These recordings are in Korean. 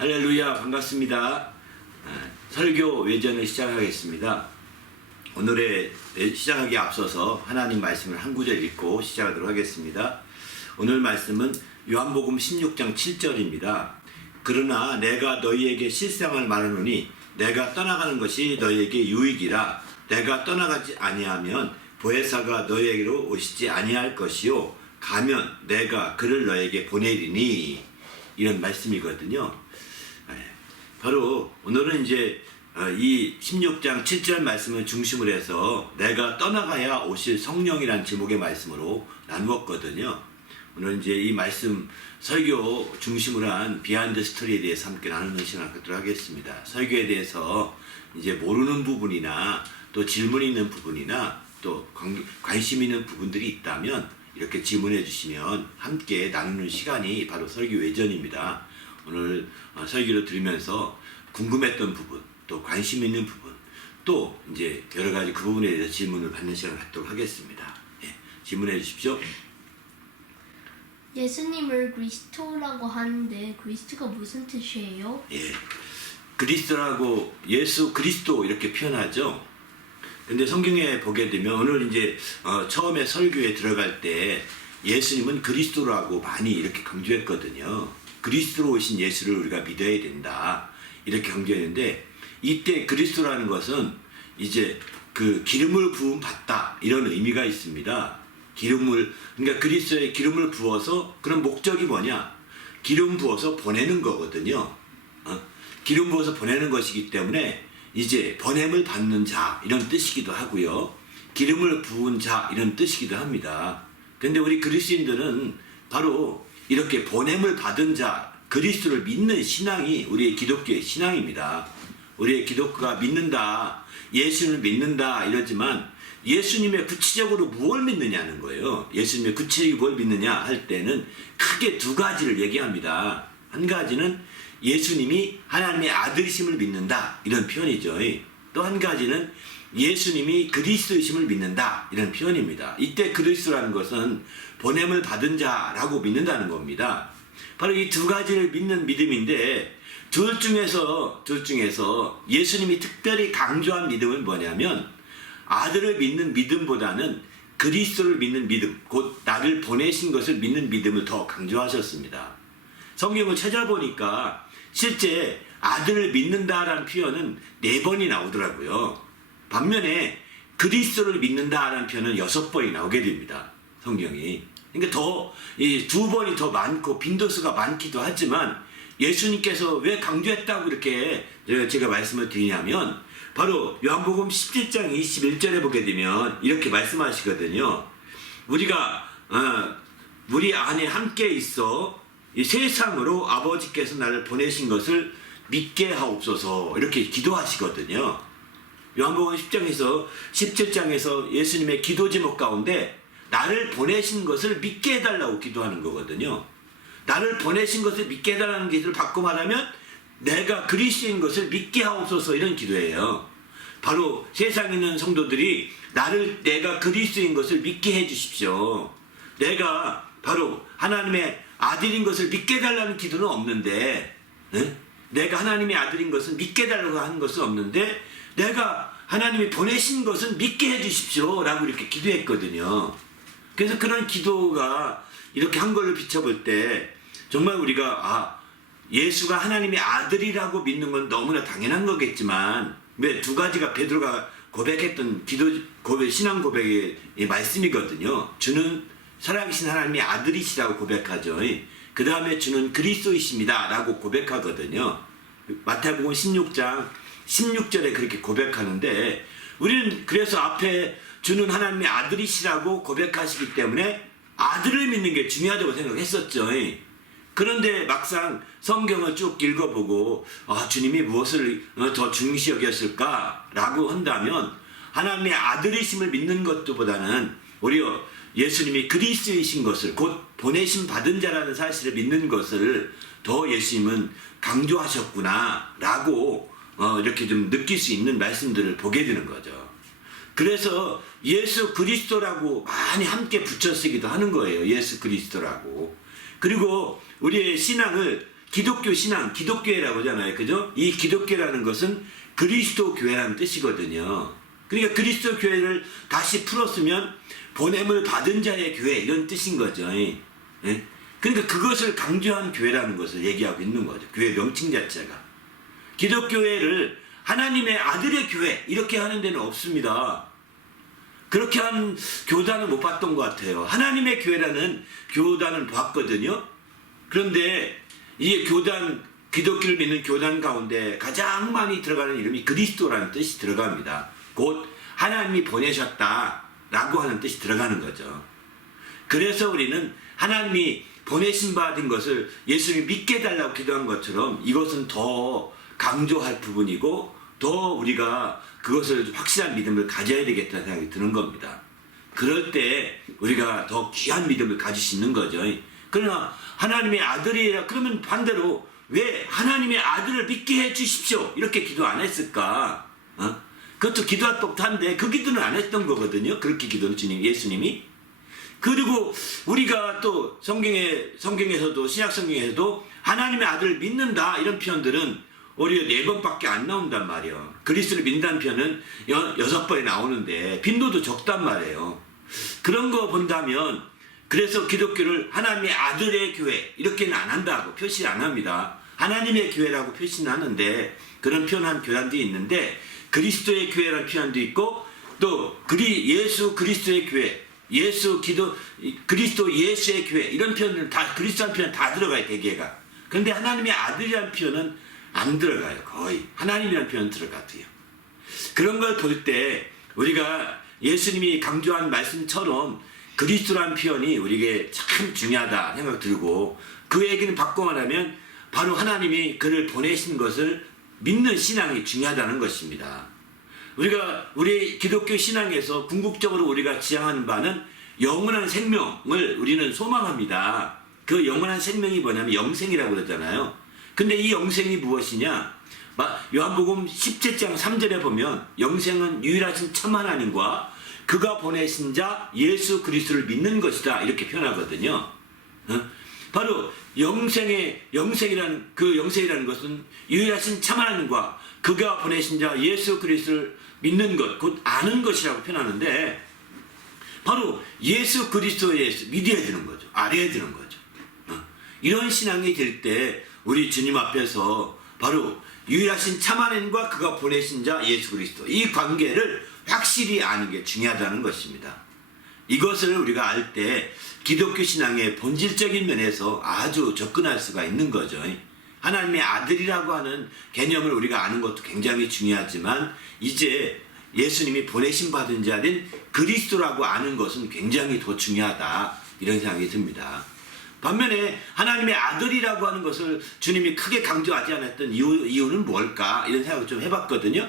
할렐루야, 반갑습니다. 설교 외전을 시작하겠습니다. 오늘의 시작하기에 앞서서 하나님 말씀을 한 구절 읽고 시작하도록 하겠습니다. 오늘 말씀은 요한복음 16장 7절입니다. 그러나 내가 너희에게 실상을 말하노니 내가 떠나가는 것이 너희에게 유익이라. 내가 떠나가지 아니하면 보혜사가 너희에게로 오시지 아니할 것이요 가면 내가 그를 너희에게 보내리니. 이런 말씀이거든요. 바로 오늘은 이제 이 16장 7절 말씀을 중심으로 해서 내가 떠나가야 오실 성령이라는 제목의 말씀으로 나누었거든요. 오늘 이제 이 말씀 설교 중심으로 한 비하인드 스토리에 대해서 함께 나누는 시간을 갖도록 하겠습니다. 설교에 대해서 이제 모르는 부분이나 또 질문 있는 부분이나 또 관심 있는 부분들이 있다면 이렇게 질문해 주시면 함께 나누는 시간이 바로 설교 외전입니다. 오늘 설교를 들으면서 궁금했던 부분, 또 관심 있는 부분, 또 이제 여러 가지 그 부분에 대해서 질문을 받는 시간을 갖도록 하겠습니다. 질문해 주십시오. 예수님을 그리스도라고 하는데 그리스도가 무슨 뜻이에요? 그리스도라고 예수 그리스도 이렇게 표현하죠. 근데 성경에 보게 되면 오늘 이제 처음에 설교에 들어갈 때 예수님은 그리스도라고 많이 이렇게 강조했거든요. 그리스도로 오신 예수를 우리가 믿어야 된다 이렇게 강조했는데, 이때 그리스도라는 것은 이제 그 기름을 부음 받다 이런 의미가 있습니다. 그러니까 그리스도에 기름을 부어서, 그런 목적이 뭐냐? 기름 부어서 보내는 거거든요. 기름 부어서 보내는 것이기 때문에 이제 보냄을 받는 자 이런 뜻이기도 하고요. 기름을 부은 자 이런 뜻이기도 합니다. 근데 우리 그리스도인들은 바로 이렇게 보냄을 받은 자, 그리스도를 믿는 신앙이 우리의 기독교의 신앙입니다. 우리의 기독교가 믿는다, 예수님을 믿는다 이러지만 예수님의 구체적으로 무엇을 믿느냐는 거예요. 예수님의 구체적으로 뭘 믿느냐 할 때는 크게 두 가지를 얘기합니다. 한 가지는 예수님이 하나님의 아들이심을 믿는다 이런 표현이죠. 또 한 가지는 예수님이 그리스도이심을 믿는다 이런 표현입니다. 이때 그리스도라는 것은 보냄을 받은 자라고 믿는다는 겁니다. 바로 이 두 가지를 믿는 믿음인데, 둘 중에서 예수님이 특별히 강조한 믿음은 뭐냐면 아들을 믿는 믿음보다는 그리스도를 믿는 믿음, 곧 나를 보내신 것을 믿는 믿음을 더 강조하셨습니다. 성경을 찾아보니까 실제 아들을 믿는다라는 표현은 4번이 나오더라고요. 반면에 그리스도를 믿는다라는 표현은 6번이 나오게 됩니다. 성경이. 그러니까 이 2번이 더 많고 빈도수가 많기도 하지만, 예수님께서 왜 강조했다고 이렇게 제가 말씀을 드리냐면, 바로 요한복음 17장 21절에 보게 되면 이렇게 말씀하시거든요. 우리가 우리 안에 함께 있어 이 세상으로 아버지께서 나를 보내신 것을 믿게 하옵소서 이렇게 기도하시거든요. 요한복음 17장에서 예수님의 기도 제목 가운데 나를 보내신 것을 믿게 해달라고 기도하는 거거든요. 나를 보내신 것을 믿게 해달라는 기도를 바꿔 말하면 내가 그리스도인 것을 믿게 하옵소서 이런 기도예요. 바로 세상에 있는 성도들이 내가 그리스도인 것을 믿게 해주십시오. 내가 바로 하나님의 아들인 것을 믿게 해달라는 기도는 없는데, 내가 하나님의 아들인 것을 믿게 해달라고 하는 것은 없는데, 내가 하나님이 보내신 것은 믿게 해주십시오 라고 이렇게 기도했거든요. 그래서 그런 기도가 이렇게 한 걸로 비춰볼 때 정말 우리가 예수가 하나님의 아들이라고 믿는 건 너무나 당연한 거겠지만, 왜 두 가지가 베드로가 고백했던 신앙 고백의 말씀이거든요. 주는 살아계신 하나님의 아들이시라고 고백하죠. 그 다음에 주는 그리스도이십니다 라고 고백하거든요. 마태복음 16장 16절에 그렇게 고백하는데, 우리는 그래서 앞에 주는 하나님의 아들이시라고 고백하시기 때문에 아들을 믿는 게 중요하다고 생각했었죠. 그런데 막상 성경을 쭉 읽어보고 주님이 무엇을 더 중시 여겼을까라고 한다면, 하나님의 아들이심을 믿는 것보다는 오히려 예수님이 그리스도이신 것을, 곧 보내심 받은 자라는 사실을 믿는 것을 더 예수님은 강조하셨구나 라고 이렇게 좀 느낄 수 있는 말씀들을 보게 되는 거죠. 그래서 예수 그리스도라고 많이 함께 붙여 쓰기도 하는 거예요. 예수 그리스도라고. 그리고 우리의 신앙을 기독교 신앙, 기독교회라고 하잖아요. 그죠? 이 기독교라는 것은 그리스도 교회라는 뜻이거든요. 그러니까 그리스도 교회를 다시 풀었으면 보냄을 받은 자의 교회 이런 뜻인 거죠. 예? 그러니까 그것을 강조한 교회라는 것을 얘기하고 있는 거죠. 교회 명칭 자체가. 기독교회를 하나님의 아들의 교회 이렇게 하는 데는 없습니다. 그렇게 한 교단을 못 봤던 것 같아요. 하나님의 교회라는 교단을 봤거든요. 그런데 이 교단, 기독교를 믿는 교단 가운데 가장 많이 들어가는 이름이 그리스도라는 뜻이 들어갑니다. 곧 하나님이 보내셨다라고 하는 뜻이 들어가는 거죠. 그래서 우리는 하나님이 보내신 받은 것을 예수님이 믿게 해달라고 기도한 것처럼 이것은 더 강조할 부분이고 더 우리가 그것을 확실한 믿음을 가져야 되겠다는 생각이 드는 겁니다. 그럴 때 우리가 더 귀한 믿음을 가질 수 있는 거죠. 그러나 하나님의 아들이라 그러면 반대로 왜 하나님의 아들을 믿게 해 주십시오 이렇게 기도 안 했을까? 그것도 기도할 법도 한데 그 기도는 안 했던 거거든요. 그렇게 기도는 주님 예수님이. 그리고 우리가 또 성경에서도 신약 성경에서도 하나님의 아들을 믿는다 이런 표현들은 오히려 4번밖에 안 나온단 말이에요. 그리스도를 믿는다는 표현은 6번이 나오는데 빈도도 적단 말이에요. 그런 거 본다면 그래서 기독교를 하나님의 아들의 교회 이렇게는 안 한다고 표시 안 합니다. 하나님의 교회라고 표시는 하는데 그런 표현한 교단들이 있는데 그리스도의 교회라는 표현도 있고 또 예수 그리스도의 교회 그리스도 예수의 교회 이런 표현들은 다 그리스도라는 표현 다 들어가요. 대개가. 그런데 하나님의 아들이라는 표현은 안 들어가요. 거의 하나님이라는 표현 들어가도요. 그런 걸 볼 때 우리가 예수님이 강조한 말씀처럼 그리스도라는 표현이 우리에게 참 중요하다 생각 들고 그 얘기는 바꿔 말하면 바로 하나님이 그를 보내신 것을 믿는 신앙이 중요하다는 것입니다. 우리 기독교 신앙에서 궁극적으로 우리가 지향하는 바는 영원한 생명을 우리는 소망합니다. 그 영원한 생명이 뭐냐면 영생이라고 그러잖아요. 근데 이 영생이 무엇이냐? 요한복음 17장 3절에 보면 영생은 유일하신 참 하나님과 그가 보내신 자 예수 그리스도를 믿는 것이다 이렇게 표현하거든요. 바로 영생이라는 것은 유일하신 참 하나님과 그가 보내신 자 예수 그리스도를 믿는 것, 곧 아는 것이라고 표현하는데 바로 예수 그리스도에 믿어야 되는 거죠. 알아야 되는 거죠. 이런 신앙이 될 때 우리 주님 앞에서 바로 유일하신 참 하나님과 그가 보내신 자 예수 그리스도 이 관계를 확실히 아는 게 중요하다는 것입니다. 이것을 우리가 알 때 기독교 신앙의 본질적인 면에서 아주 접근할 수가 있는 거죠. 하나님의 아들이라고 하는 개념을 우리가 아는 것도 굉장히 중요하지만 이제 예수님이 보내신 받은 자는 그리스도라고 아는 것은 굉장히 더 중요하다 이런 생각이 듭니다. 반면에 하나님의 아들이라고 하는 것을 주님이 크게 강조하지 않았던 이유는 뭘까 이런 생각을 좀 해봤거든요.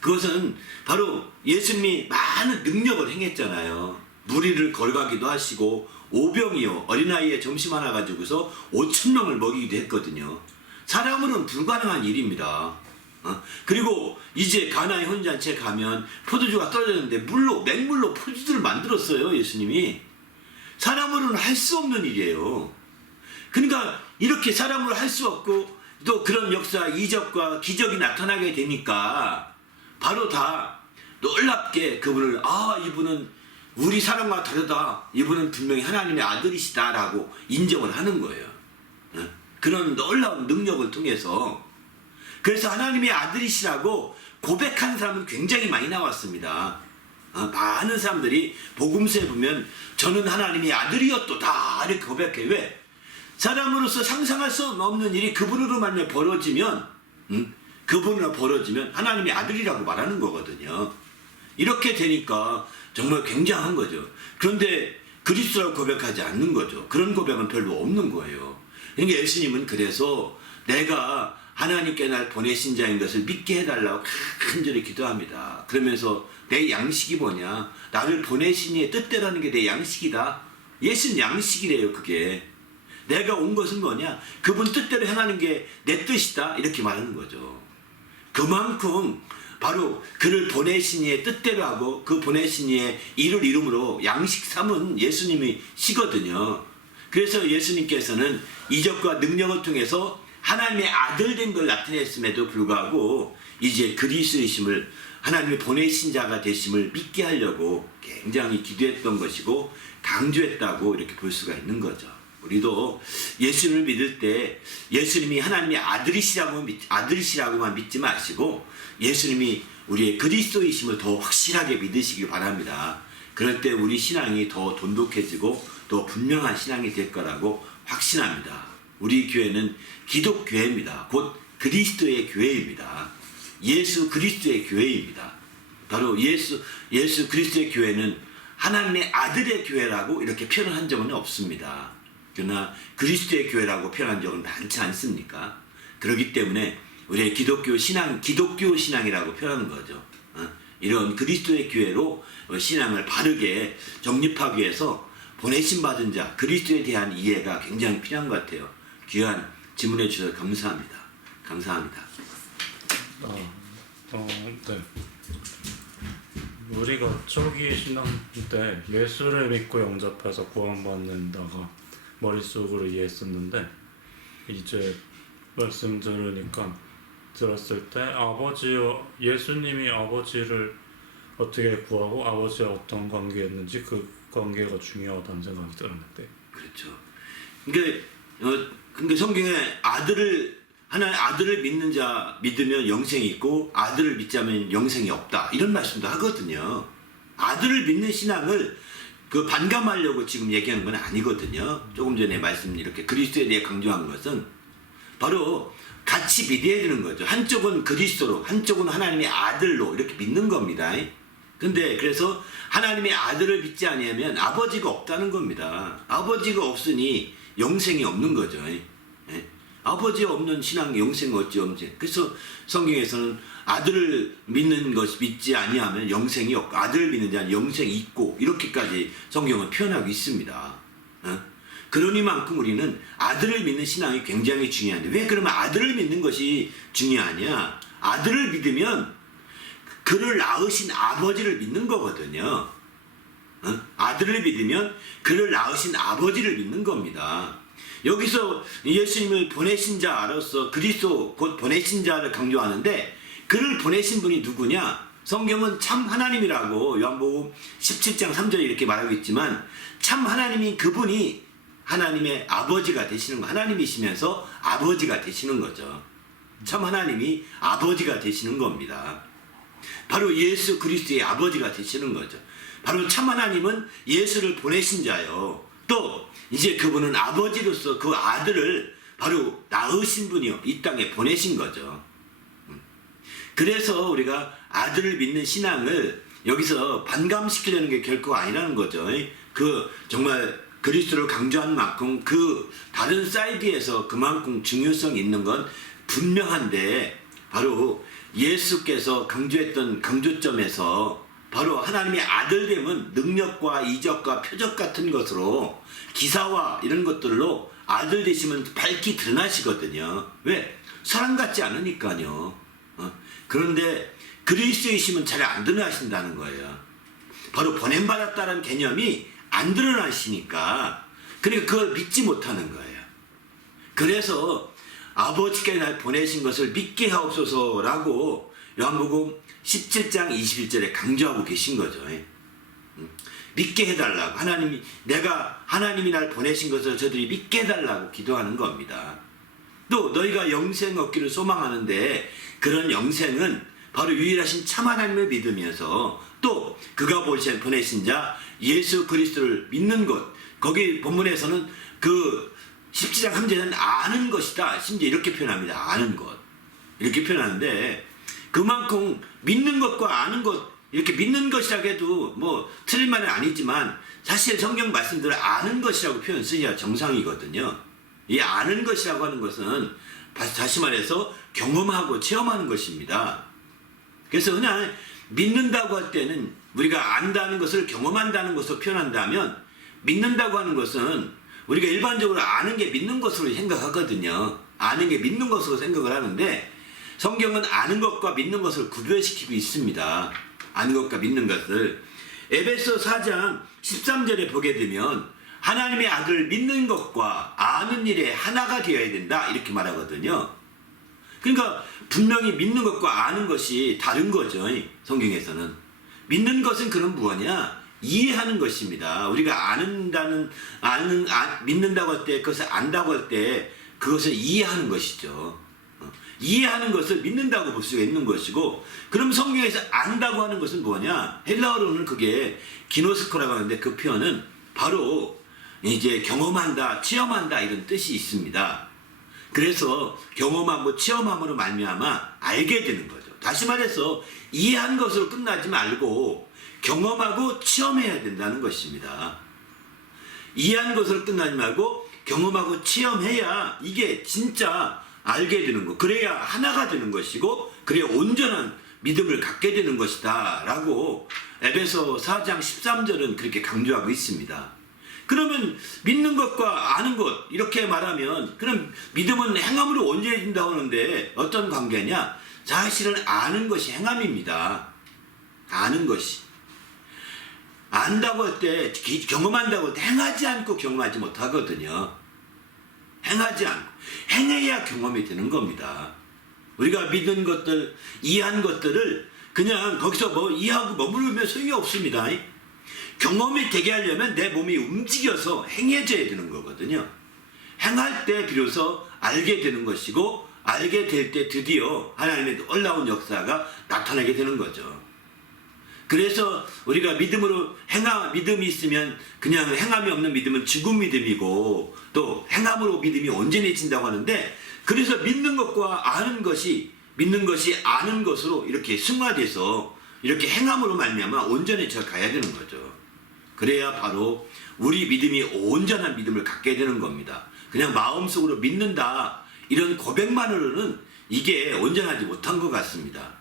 그것은 바로 예수님이 많은 능력을 행했잖아요. 무리를 걸어가기도 하시고 오병이요 어린아이에 점심 하나 가지고서 5,000명을 먹이기도 했거든요. 사람으로는 불가능한 일입니다. 그리고 이제 가나의 혼잔치에 가면 포도주가 떨어졌는데 맹물로 포도주를 만들었어요. 예수님이. 사람으로는 할 수 없는 일이에요. 그러니까 이렇게 사람으로 할 수 없고 또 그런 역사 이적과 기적이 나타나게 되니까 바로 다 놀랍게 그분을 이분은 우리 사람과 다르다. 이분은 분명히 하나님의 아들이시다라고 인정을 하는 거예요. 그런 놀라운 능력을 통해서 그래서 하나님의 아들이시라고 고백하는 사람은 굉장히 많이 나왔습니다. 많은 사람들이 복음서에 보면 저는 하나님의 아들이었도다 이렇게 고백해. 왜? 사람으로서 상상할 수 없는 일이 그분으로 말미암아 벌어지면 그분으로 벌어지면 하나님의 아들이라고 말하는 거거든요. 이렇게 되니까 정말 굉장한 거죠. 그런데 그리스도라고 고백하지 않는 거죠. 그런 고백은 별로 없는 거예요. 그러니까 예수님은 그래서 내가 하나님께 날 보내신 자인 것을 믿게 해달라고 간절히 기도합니다. 그러면서 내 양식이 뭐냐? 나를 보내신 이의 뜻대로 하는 게 내 양식이다. 예수는 양식이래요. 그게. 내가 온 것은 뭐냐? 그분 뜻대로 행하는 게 내 뜻이다. 이렇게 말하는 거죠. 그만큼 바로 그를 보내신 이의 뜻대로 하고 그 보내신 이의 일을 이름으로 양식 삼은 예수님이시거든요. 그래서 예수님께서는 이적과 능력을 통해서 하나님의 아들 된 걸 나타냈음에도 불구하고 이제 그리스도이심을 하나님의 보내신 자가 되심을 믿게 하려고 굉장히 기도했던 것이고 강조했다고 이렇게 볼 수가 있는 거죠. 우리도 예수님을 믿을 때 예수님이 하나님의 아들이시라고만 믿지 마시고 예수님이 우리의 그리스도이심을 더 확실하게 믿으시기 바랍니다. 그럴 때 우리 신앙이 더 돈독해지고 더 분명한 신앙이 될 거라고 확신합니다. 우리 교회는 기독교회입니다. 곧 그리스도의 교회입니다. 예수 그리스도의 교회입니다. 바로 예수 그리스도의 교회는 하나님의 아들의 교회라고 이렇게 표현한 적은 없습니다. 그러나 그리스도의 교회라고 표현한 적은 많지 않습니까? 그렇기 때문에 우리의 기독교 신앙이라고 표현하는 거죠. 이런 그리스도의 교회로 신앙을 바르게 정립하기 위해서 보내심 받은 자 그리스도에 대한 이해가 굉장히 필요한 것 같아요. 귀한 질문해 주셔서 감사합니다. 감사합니다. 네. 우리가 초기 신앙 때 예수를 믿고 영접해서 구원받는다가 머릿속으로 이해했었는데 이제 말씀 들었을 때 예수님이 아버지를 어떻게 구하고 아버지와 어떤 관계였는지 그 관계가 중요하다는 생각이 들었는데 그렇죠. 그러니까 성경에 하나님 아들을 믿으면 영생이 있고 아들을 믿자면 영생이 없다 이런 말씀도 하거든요. 아들을 믿는 신앙을 반감하려고 지금 얘기하는 건 아니거든요. 조금 전에 말씀 이렇게 그리스도에 대해 강조한 것은 바로 같이 믿어야 되는 거죠. 한쪽은 그리스도로 한쪽은 하나님의 아들로 이렇게 믿는 겁니다. 근데 그래서 하나님의 아들을 믿지 아니하면 아버지가 없다는 겁니다. 아버지가 없으니 영생이 없는 거죠. 아버지 없는 신앙 영생 어찌 없지. 그래서 성경에서는 아들을 믿는 것이 믿지 아니하면 영생이 없고 아들을 믿는 자는 영생이 있고 이렇게까지 성경은 표현하고 있습니다. 그러니만큼 우리는 아들을 믿는 신앙이 굉장히 중요한데 왜 그러면 아들을 믿는 것이 중요하냐? 아들을 믿으면 그를 낳으신 아버지를 믿는 거거든요. 아들을 믿으면 그를 낳으신 아버지를 믿는 겁니다. 여기서 예수님을 보내신 자로서 그리스도 곧 보내신 자를 강조하는데 그를 보내신 분이 누구냐? 성경은 참 하나님이라고 요한복음 17장 3절에 이렇게 말하고 있지만 참 하나님이 그분이 하나님의 아버지가 되시는 거 하나님이시면서 아버지가 되시는 거죠. 참 하나님이 아버지가 되시는 겁니다. 바로 예수 그리스도의 아버지가 되시는 거죠. 바로 참 하나님은 예수를 보내신 자요. 또 이제 그분은 아버지로서 그 아들을 바로 낳으신 분이요. 이 땅에 보내신 거죠. 그래서 우리가 아들을 믿는 신앙을 여기서 반감시키려는 게 결코 아니라는 거죠. 정말 그리스도를 강조한 만큼 다른 사이드에서 그만큼 중요성이 있는 건 분명한데 바로 예수께서 강조했던 강조점에서 바로 하나님의 아들됨은 능력과 이적과 표적 같은 것으로 기사와 이런 것들로 아들 되시면 밝히 드러나시거든요. 왜? 사람 같지 않으니까요. 그런데 그리스도이시면 잘 안 드러나신다는 거예요. 바로 보냄받았다는 개념이 안 드러나시니까 그러니까 그걸 믿지 못하는 거예요. 그래서 아버지께 날 보내신 것을 믿게 하옵소서라고 요한복음 17장 21절에 강조하고 계신 거죠. 믿게 해달라고 하나님이 날 보내신 것을 저들이 믿게 해달라고 기도하는 겁니다. 또 너희가 영생 얻기를 소망하는데 그런 영생은 바로 유일하신 참 하나님을 믿으면서 또 그가 보내신 자 예수 그리스도를 믿는 것 거기 본문에서는 그 17장 3절에는 아는 것이다. 심지어 이렇게 표현합니다. 아는 것 이렇게 표현하는데 그만큼 믿는 것과 아는 것 이렇게 믿는 것이라고 해도 뭐 틀린 말은 아니지만 사실 성경 말씀대로 아는 것이라고 표현 쓰기가 정상이거든요. 이 아는 것이라고 하는 것은 다시 말해서 경험하고 체험하는 것입니다. 그래서 그냥 믿는다고 할 때는 우리가 안다는 것을 경험한다는 것으로 표현한다면 믿는다고 하는 것은 우리가 일반적으로 아는 게 믿는 것으로 생각하거든요. 아는 게 믿는 것으로 생각을 하는데 성경은 아는 것과 믿는 것을 구별시키고 있습니다. 아는 것과 믿는 것을 에베소 4장 13절에 보게 되면 하나님의 아들을 믿는 것과 아는 일에 하나가 되어야 된다 이렇게 말하거든요. 그러니까 분명히 믿는 것과 아는 것이 다른 거죠. 성경에서는 믿는 것은 그럼 뭐냐? 이해하는 것입니다. 우리가 믿는다고 할 때, 그것을 안다고 할 때 그것을 이해하는 것이죠. 이해하는 것을 믿는다고 볼 수가 있는 것이고, 그럼 성경에서 안다고 하는 것은 뭐냐? 헬라어로는 그게 기노스코라고 하는데 그 표현은 바로 이제 경험한다, 체험한다 이런 뜻이 있습니다. 그래서 경험하고 체험함으로 말미암아 알게 되는 거죠. 다시 말해서 이해한 것으로 끝나지 말고 경험하고 체험해야 된다는 것입니다. 이해한 것으로 끝나지 말고 경험하고 체험해야 이게 진짜 알게 되는 거. 그래야 하나가 되는 것이고 그래야 온전한 믿음을 갖게 되는 것이다 라고 에베소 4장 13절은 그렇게 강조하고 있습니다. 그러면 믿는 것과 아는 것 이렇게 말하면 그럼 믿음은 행함으로 온전해진다고 하는데 어떤 관계냐? 사실은 아는 것이 행함입니다. 아는 것이. 안다고 할 때, 경험한다고 할 때 행하지 않고 경험하지 못하거든요. 행하지 않고. 행해야 경험이 되는 겁니다. 우리가 믿은 것들, 이해한 것들을 그냥 거기서 뭐 이해하고 머무르면 소용이 없습니다. 경험이 되게 하려면 내 몸이 움직여서 행해져야 되는 거거든요. 행할 때 비로소 알게 되는 것이고 알게 될 때 드디어 하나님의 놀라운 역사가 나타나게 되는 거죠. 그래서 우리가 믿음이 있으면 그냥 행함이 없는 믿음은 죽은 믿음이고 또 행함으로 믿음이 온전해진다고 하는데, 그래서 믿는 것과 아는 것이 아는 것으로 이렇게 승화돼서 이렇게 행함으로 말미암아 온전해져 가야 되는 거죠. 그래야 바로 우리 믿음이 온전한 믿음을 갖게 되는 겁니다. 그냥 마음속으로 믿는다 이런 고백만으로는 이게 온전하지 못한 것 같습니다.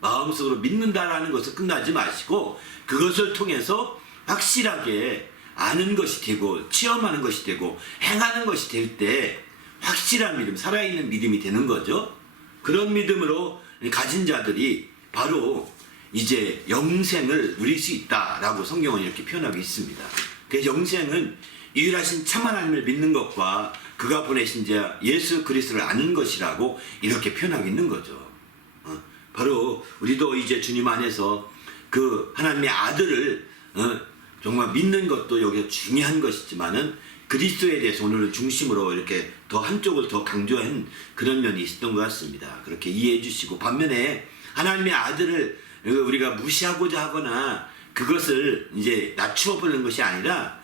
마음속으로 믿는다라는 것을 끝나지 마시고 그것을 통해서 확실하게 아는 것이 되고 체험하는 것이 되고 행하는 것이 될 때 확실한 믿음, 살아있는 믿음이 되는 거죠. 그런 믿음으로 가진 자들이 바로 이제 영생을 누릴 수 있다라고 성경은 이렇게 표현하고 있습니다. 그 영생은 유일하신 참 하나님을 믿는 것과 그가 보내신 자 예수 그리스도를 아는 것이라고 이렇게 표현하고 있는 거죠. 바로 우리도 이제 주님 안에서 그 하나님의 아들을 정말 믿는 것도 여기서 중요한 것이지만은 그리스도에 대해서 오늘은 중심으로 이렇게 더 한쪽을 더 강조한 그런 면이 있었던 것 같습니다. 그렇게 이해해 주시고, 반면에 하나님의 아들을 우리가 무시하고자 하거나 그것을 이제 낮추어 보는 것이 아니라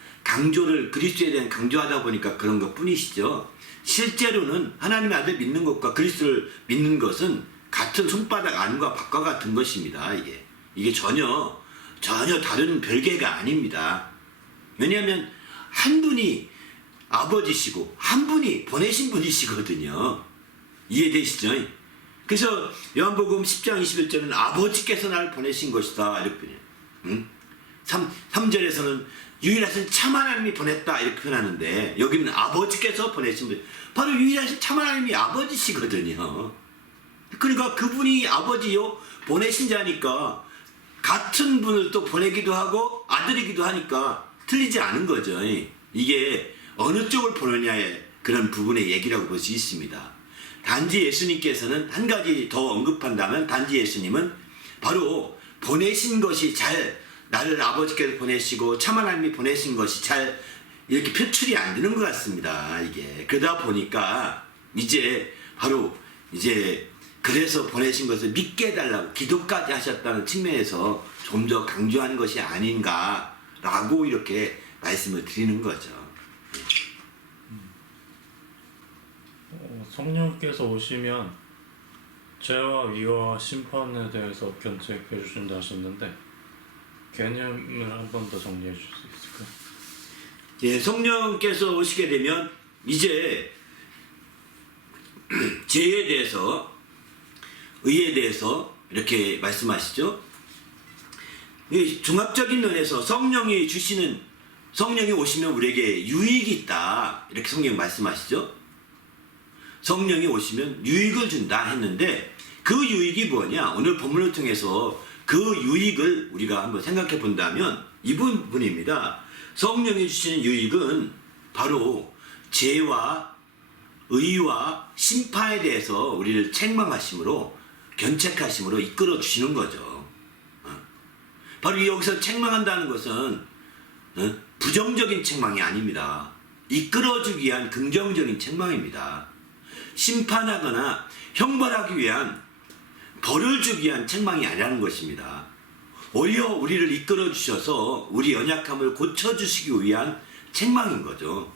그리스도에 대한 강조하다 보니까 그런 것 뿐이시죠. 실제로는 하나님의 아들 믿는 것과 그리스도를 믿는 것은 같은 손바닥 안과 밖과 같은 것입니다. 이게 전혀 다른 별개가 아닙니다. 왜냐하면 한 분이 아버지시고 한 분이 보내신 분이시거든요. 이해되시죠? 그래서 요한복음 10장 21절은 아버지께서 나를 보내신 것이다 이렇게 표현해요. 3절에서는 유일하신 참 하나님이 보냈다 이렇게 표현하는데, 여기는 아버지께서 보내신 분, 바로 유일하신 참 하나님이 아버지시거든요. 그러니까 그분이 아버지요 보내신 자니까 같은 분을 또 보내기도 하고 아들이기도 하니까 틀리지 않은 거죠. 이게 어느 쪽을 보느냐의 그런 부분의 얘기라고 볼 수 있습니다. 단지 예수님께서는 한 가지 더 언급한다면, 단지 예수님은 바로 보내신 것이 나를 아버지께서 보내시고 참 하나님이 보내신 것이 잘 이렇게 표출이 안 되는 것 같습니다. 이게 그러다 보니까 그래서 보내신 것을 믿게 해달라고 기도까지 하셨다는 측면에서 좀 더 강조하는 것이 아닌가라고 이렇게 말씀을 드리는 거죠. 성령께서 오시면 죄와 위와 심판에 대해서 견책해 주신다 하셨는데, 개념을 한 번 더 정리해 주실 수 있을까요? 예, 성령께서 오시게 되면 이제 죄에 대해서, 의에 대해서 이렇게 말씀하시죠. 이 종합적인 면에서 성령이 오시면 우리에게 유익이 있다 이렇게 성경이 말씀하시죠. 성령이 오시면 유익을 준다 했는데, 그 유익이 뭐냐? 오늘 본문을 통해서 그 유익을 우리가 한번 생각해 본다면 이 부분입니다. 성령이 주시는 유익은 바로 죄와 의와 심판에 대해서 우리를 책망하심으로 견책하심으로 이끌어 주시는 거죠. 바로 여기서 책망한다는 것은 부정적인 책망이 아닙니다. 이끌어주기 위한 긍정적인 책망입니다. 심판하거나 형벌하기 위한 벌을 주기 위한 책망이 아니라는 것입니다. 오히려 우리를 이끌어 주셔서 우리 연약함을 고쳐주시기 위한 책망인 거죠.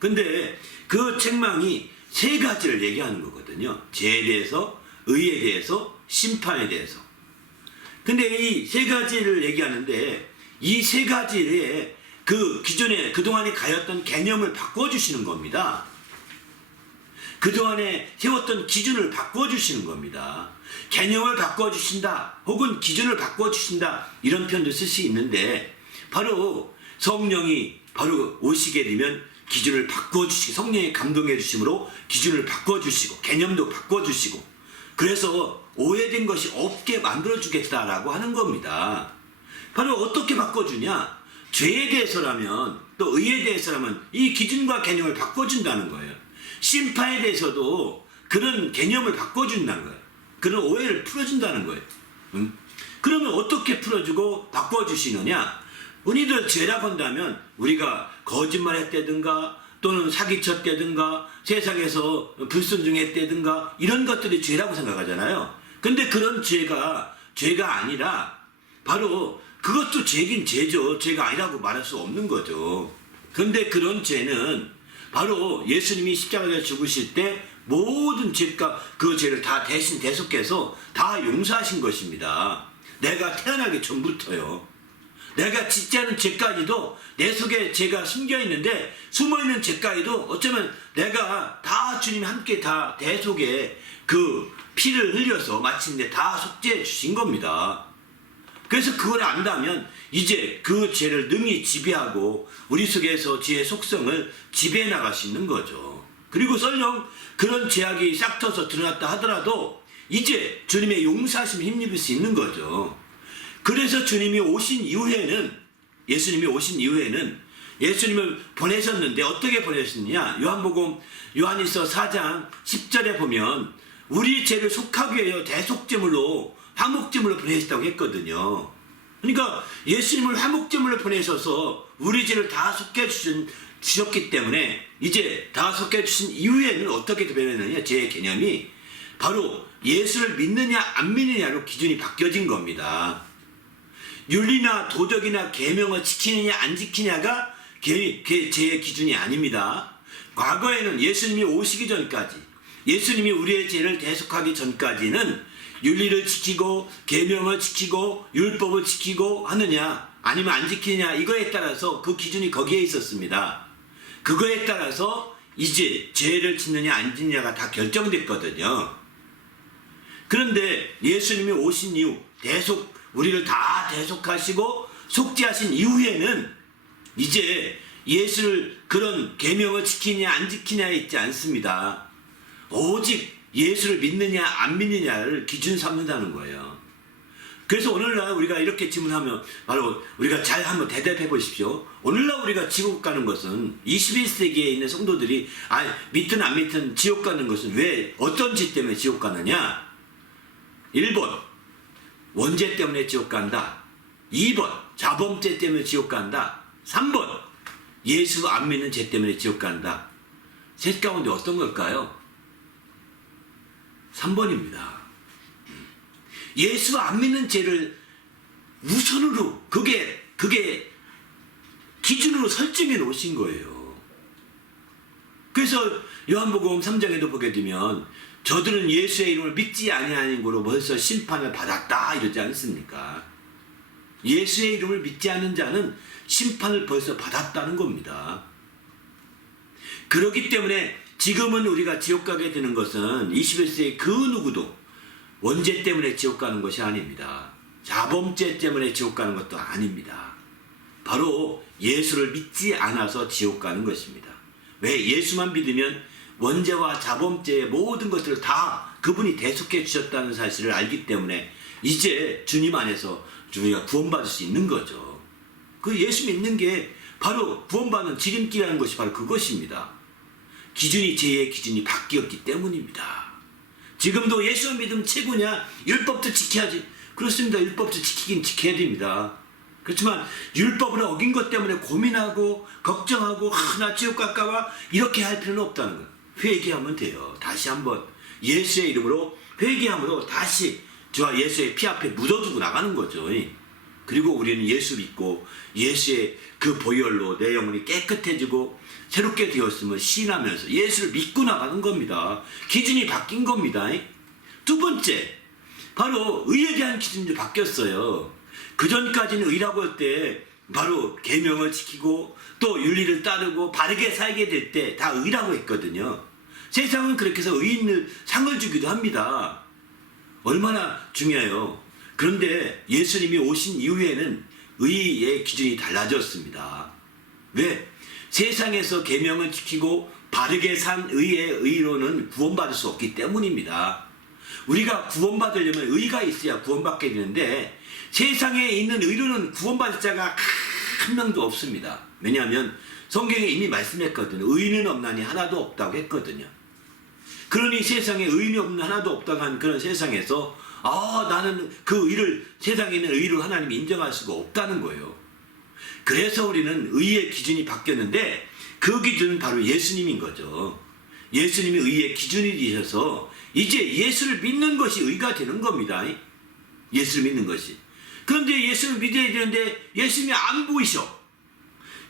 근데 그 책망이 세 가지를 얘기하는 거거든요. 죄에 대해서, 의에 대해서, 심판에 대해서. 근데 이 세 가지를 얘기하는데 이 세 가지의 그 기존에 그동안에 가였던 개념을 바꿔주시는 겁니다. 그동안에 세웠던 기준을 바꿔주시는 겁니다. 개념을 바꿔주신다 혹은 기준을 바꿔주신다 이런 표현도 쓸 수 있는데 바로 성령이 바로 오시게 되면 기준을 바꿔주시고 성령의 감동해 주심으로 기준을 바꿔주시고 개념도 바꿔주시고 그래서 오해된 것이 없게 만들어주겠다라고 하는 겁니다. 바로 어떻게 바꿔주냐? 죄에 대해서라면 또 의에 대해서라면 이 기준과 개념을 바꿔준다는 거예요. 심판에 대해서도 그런 개념을 바꿔준다는 거예요. 그런 오해를 풀어준다는 거예요. 그러면 어떻게 풀어주고 바꿔주시느냐? 우리들 죄라고 한다면 우리가 거짓말했다든가 또는 사기쳤다든가 세상에서 불순종했다든가 이런 것들이 죄라고 생각하잖아요. 근데 그런 죄가 아니라 바로 그것도 죄긴 죄죠. 죄가 아니라고 말할 수 없는 거죠. 근데 그런 죄는 바로 예수님이 십자가에 죽으실 때 모든 죄가 그 죄를 다 대신 대속해서 다 용서하신 것입니다. 내가 태어나기 전부터요. 내가 짓지 않은 죄까지도 내 속에 죄가 숨겨 있는데 숨어있는 죄까지도 어쩌면 내가 다 주님이 함께 다 대속에 그 피를 흘려서 마침내 다 속죄해 주신 겁니다. 그래서 그걸 안다면 이제 그 죄를 능히 지배하고 우리 속에서 죄의 속성을 지배해 나갈 수 있는 거죠. 그리고 설령 그런 죄악이 싹터서 드러났다 하더라도 이제 주님의 용서하심을 힘입을 수 있는 거죠. 그래서 주님이 오신 이후에는 예수님을 보내셨는데 어떻게 보내셨느냐? 요한복음 요한일서 4장 10절에 보면 우리 죄를 속하기 위하여 대속제물로 화목제물로 보내셨다고 했거든요. 그러니까 예수님을 화목제물로 보내셔서 우리 죄를 다 속해 주셨기 때문에 이제 다 속해 주신 이후에는 어떻게 변했느냐? 죄의 개념이 바로 예수를 믿느냐 안 믿느냐로 기준이 바뀌어진 겁니다. 윤리나 도덕이나 계명을 지키느냐 안 지키냐가 죄의 기준이 아닙니다. 과거에는 예수님이 오시기 전까지 예수님이 우리의 죄를 대속하기 전까지는 윤리를 지키고 계명을 지키고 율법을 지키고 하느냐 아니면 안 지키느냐 이거에 따라서 그 기준이 거기에 있었습니다. 그거에 따라서 이제 죄를 짓느냐 안 짓느냐가 다 결정됐거든요. 그런데 예수님이 오신 이후 우리를 다 대속하시고 속죄하신 이후에는 이제 예수를 그런 계명을 지키냐 안 지키냐에 있지 않습니다. 오직 예수를 믿느냐 안 믿느냐를 기준 삼는다는 거예요. 그래서 오늘날 우리가 이렇게 질문하면 바로 우리가 잘 한번 대답해 보십시오. 오늘날 우리가 지옥 가는 것은 21세기에 있는 성도들이 믿든 안 믿든 지옥 가는 것은 왜 어떤 죄 때문에 지옥 가느냐? 1번 원죄 때문에 지옥 간다. 2번 자범죄 때문에 지옥 간다. 3번 예수 안 믿는 죄 때문에 지옥 간다. 셋 가운데 어떤 걸까요? 3번입니다. 예수 안 믿는 죄를 우선으로 그게 기준으로 설정해 놓으신 거예요. 그래서 요한복음 3장에도 보게 되면 저들은 예수의 이름을 믿지 아니하는 거로 벌써 심판을 받았다 이러지 않습니까? 예수의 이름을 믿지 않는 자는 심판을 벌써 받았다는 겁니다. 그렇기 때문에 지금은 우리가 지옥 가게 되는 것은 21세기 그 누구도 원죄 때문에 지옥 가는 것이 아닙니다. 자범죄 때문에 지옥 가는 것도 아닙니다. 바로 예수를 믿지 않아서 지옥 가는 것입니다. 왜? 예수만 믿으면 원죄와 자범죄의 모든 것들을 다 그분이 대속해 주셨다는 사실을 알기 때문에 이제 주님 안에서 우리가 구원받을 수 있는 거죠. 그 예수 믿는 게 바로 구원받는 지름길이라는 것이 바로 그것입니다. 기준이 죄의 기준이 바뀌었기 때문입니다. 지금도 예수를 믿으면 최고냐? 율법도 지켜야지. 그렇습니다. 율법도 지키긴 지켜야 됩니다. 그렇지만 율법을 어긴 것 때문에 고민하고 걱정하고 나 지옥 갈까봐 이렇게 할 필요는 없다는 거예요. 회개하면 돼요. 다시 한번 예수의 이름으로 회개함으로 다시 저와 예수의 피 앞에 묻어두고 나가는 거죠. 그리고 우리는 예수 믿고 예수의 그 보혈로 내 영혼이 깨끗해지고 새롭게 되었음을 시인하면서 예수를 믿고 나가는 겁니다. 기준이 바뀐 겁니다. 두 번째, 바로 의에 대한 기준이 바뀌었어요. 그전까지는 의라고 할 때 바로 계명을 지키고 또 윤리를 따르고 바르게 살게 될 때 다 의라고 했거든요. 세상은 그렇게 해서 의인을 상을 주기도 합니다. 얼마나 중요해요. 그런데 예수님이 오신 이후에는 의의 기준이 달라졌습니다. 왜? 세상에서 계명을 지키고 바르게 산 의의 의로는 구원받을 수 없기 때문입니다. 우리가 구원받으려면 의가 있어야 구원받게 되는데 세상에 있는 의로는 구원받을 자가 한 명도 없습니다. 왜냐하면 성경에 이미 말씀했거든요. 의인은 없나니 하나도 없다고 했거든요. 그러니 세상에 의인이 없는 하나도 없다고 한 그런 세상에서 나는 그 의를 세상에 있는 의로 하나님이 인정할 수가 없다는 거예요. 그래서 우리는 의의 기준이 바뀌었는데 그 기준은 바로 예수님인 거죠. 예수님이 의의 기준이 되셔서 이제 예수를 믿는 것이 의가 되는 겁니다. 예수를 믿는 것이. 그런데 예수를 믿어야 되는데 예수님이 안 보이셔.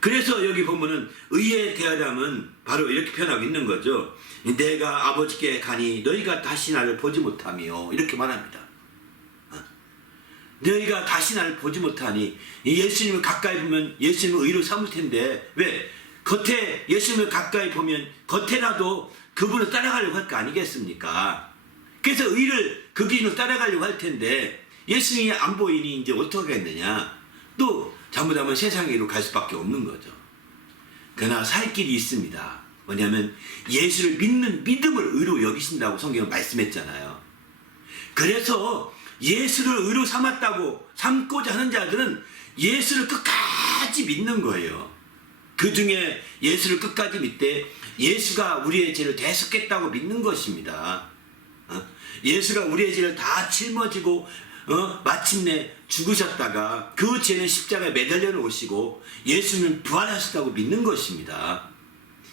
그래서 여기 보면은 의에 대하여는 바로 이렇게 표현하고 있는 거죠. 내가 아버지께 가니 너희가 다시 나를 보지 못하며 이렇게 말합니다. 너희가 다시 나를 보지 못하니 예수님을 가까이 보면 예수님을 의로 삼을 텐데 왜? 겉에 예수님을 가까이 보면 겉에라도 그분을 따라가려고 할 거 아니겠습니까? 그래서 의를 그 기준으로 따라가려고 할 텐데 예수님이 안 보이니 이제 어떻게 하겠느냐? 또 잘못하면 세상으로 갈 수밖에 없는 거죠. 그러나 살 길이 있습니다. 뭐냐면 예수를 믿는 믿음을 의로 여기신다고 성경은 말씀했잖아요. 그래서 예수를 의로 삼고자 하는 자들은 예수를 끝까지 믿는 거예요. 그 중에 예수를 끝까지 믿되 예수가 우리의 죄를 대속했다고 믿는 것입니다. 예수가 우리의 죄를 다 짊어지고 마침내 죽으셨다가 그 죄는 십자가에 매달려 놓으시고 예수는 부활하셨다고 믿는 것입니다.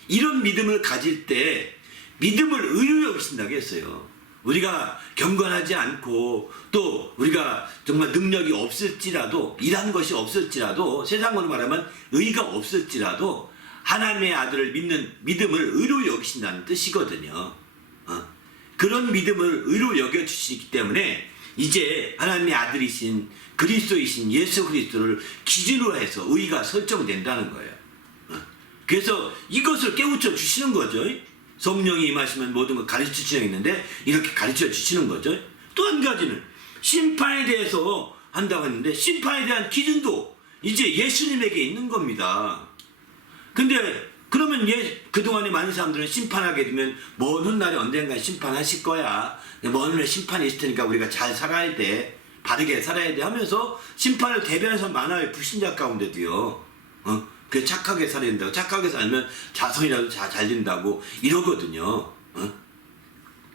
이런 믿음을 가질 때 믿음을 의로 여기신다고 했어요. 우리가 경건하지 않고 또 우리가 정말 능력이 없을지라도 일하는 것이 없을지라도 세상으로 말하면 의가 없을지라도 하나님의 아들을 믿는 믿음을 의로 여기신다는 뜻이거든요. 그런 믿음을 의로 여겨주시기 때문에 이제 하나님의 아들이신 그리스도이신 예수 그리스도를 기준으로 해서 의가 설정된다는 거예요. 그래서 이것을 깨우쳐 주시는 거죠. 성령이 임하시면 모든 걸 가르쳐 주시는데 이렇게 가르쳐 주시는 거죠. 또 한 가지는 심판에 대해서 한다고 했는데 심판에 대한 기준도 이제 예수님에게 있는 겁니다. 근데 그러면 그동안에 많은 사람들은 심판하게 되면 먼 훗날에 언젠가 심판하실 거야. 먼 훗날에 심판이 있을 테니까 우리가 잘 살아야 돼. 바르게 살아야 돼 하면서 심판을 대변해서 많아요. 불신자 가운데도요. 그 착하게 살아야 된다고. 착하게 살면 자손이라도 잘 된다고 이러거든요.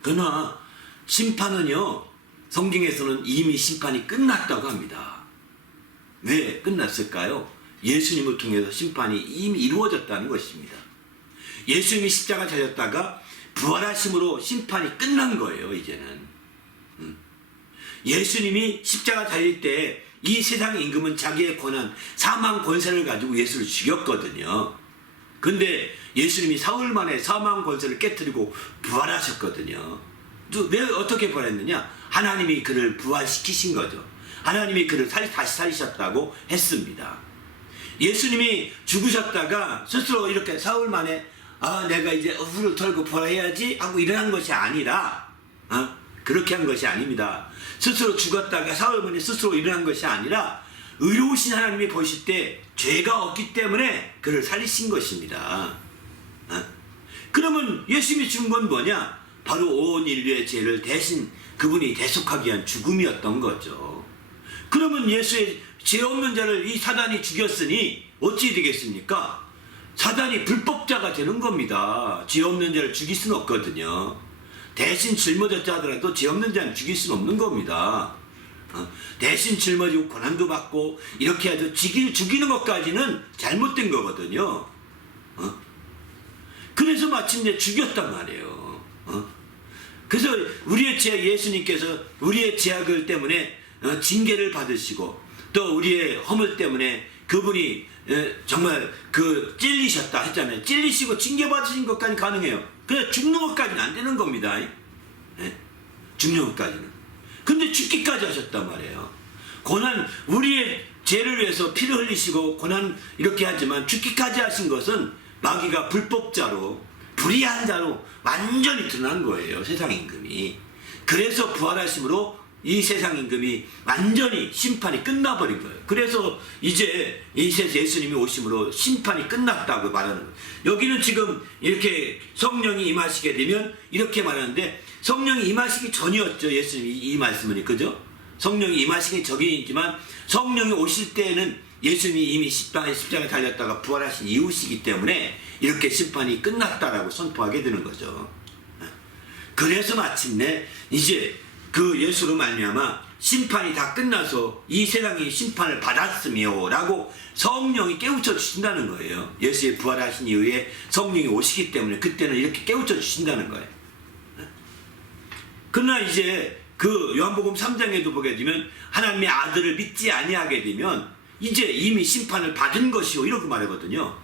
그러나 심판은요. 성경에서는 이미 심판이 끝났다고 합니다. 왜 끝났을까요? 예수님을 통해서 심판이 이미 이루어졌다는 것입니다. 예수님이 십자가 달렸다가 부활하심으로 심판이 끝난 거예요. 이제는. 예수님이 십자가 달릴 때 이 세상의 임금은 자기의 권한, 사망 권세를 가지고 예수를 죽였거든요. 근데 예수님이 사흘 만에 사망 권세를 깨뜨리고 부활하셨거든요. 왜 어떻게 부활했느냐? 하나님이 그를 부활시키신 거죠. 하나님이 그를 다시 살리셨다고 했습니다. 예수님이 죽으셨다가 스스로 이렇게 사흘 만에 내가 이제 후를 털고 부활해야지 하고 일어난 것이 아니라 그렇게 한 것이 아닙니다. 스스로 죽었다가 사흘 만에 스스로 일어난 것이 아니라 의로우신 하나님이 보실 때 죄가 없기 때문에 그를 살리신 것입니다. 그러면 예수님이 죽은 건 뭐냐? 바로 온 인류의 죄를 대신 그분이 대속하기 위한 죽음이었던 거죠. 그러면 예수의 죄 없는 자를 이 사단이 죽였으니 어찌 되겠습니까? 사단이 불법자가 되는 겁니다. 죄 없는 자를 죽일 수는 없거든요. 대신 짊어졌다 하더라도 죄 없는 자는 죽일 수는 없는 겁니다. 대신 짊어지고 고난도 받고 이렇게 해서 죽이는 것까지는 잘못된 거거든요. 그래서 마침내 죽였단 말이에요. 그래서 우리의 예수님께서 우리의 죄악을 때문에 징계를 받으시고 또 우리의 허물 때문에 그분이 정말 찔리셨다 했잖아요. 찔리시고 징계 받으신 것까지 가능해요. 그냥 죽는 것까지는 안 되는 겁니다. 죽는 것까지는. 근데 죽기까지 하셨단 말이에요. 고난, 우리의 죄를 위해서 피를 흘리시고 고난 이렇게 하지만 죽기까지 하신 것은 마귀가 불법자로 불의한 자로 완전히 드러난 거예요. 세상 임금이. 그래서 부활하심으로 이 세상 임금이 완전히 심판이 끝나버린 거예요. 그래서 이제 이 세상 예수님이 오심으로 심판이 끝났다고 말하는 거예요. 여기는 지금 이렇게 성령이 임하시게 되면 이렇게 말하는데 성령이 임하시기 전이었죠. 예수님이 이 말씀은. 그죠? 성령이 임하시기 전이지만 성령이 오실 때에는 예수님이 이미 십자가에 달렸다가 부활하신 이후시기 때문에 이렇게 심판이 끝났다라고 선포하게 되는 거죠. 그래서 마침내 이제 그 예수로 말미암아 심판이 다 끝나서 이 세상이 심판을 받았으며 라고 성령이 깨우쳐 주신다는 거예요. 예수의 부활하신 이후에 성령이 오시기 때문에 그때는 이렇게 깨우쳐 주신다는 거예요. 그러나 이제 그 요한복음 3장에도 보게 되면 하나님의 아들을 믿지 아니하게 되면 이제 이미 심판을 받은 것이요 이렇게 말하거든요.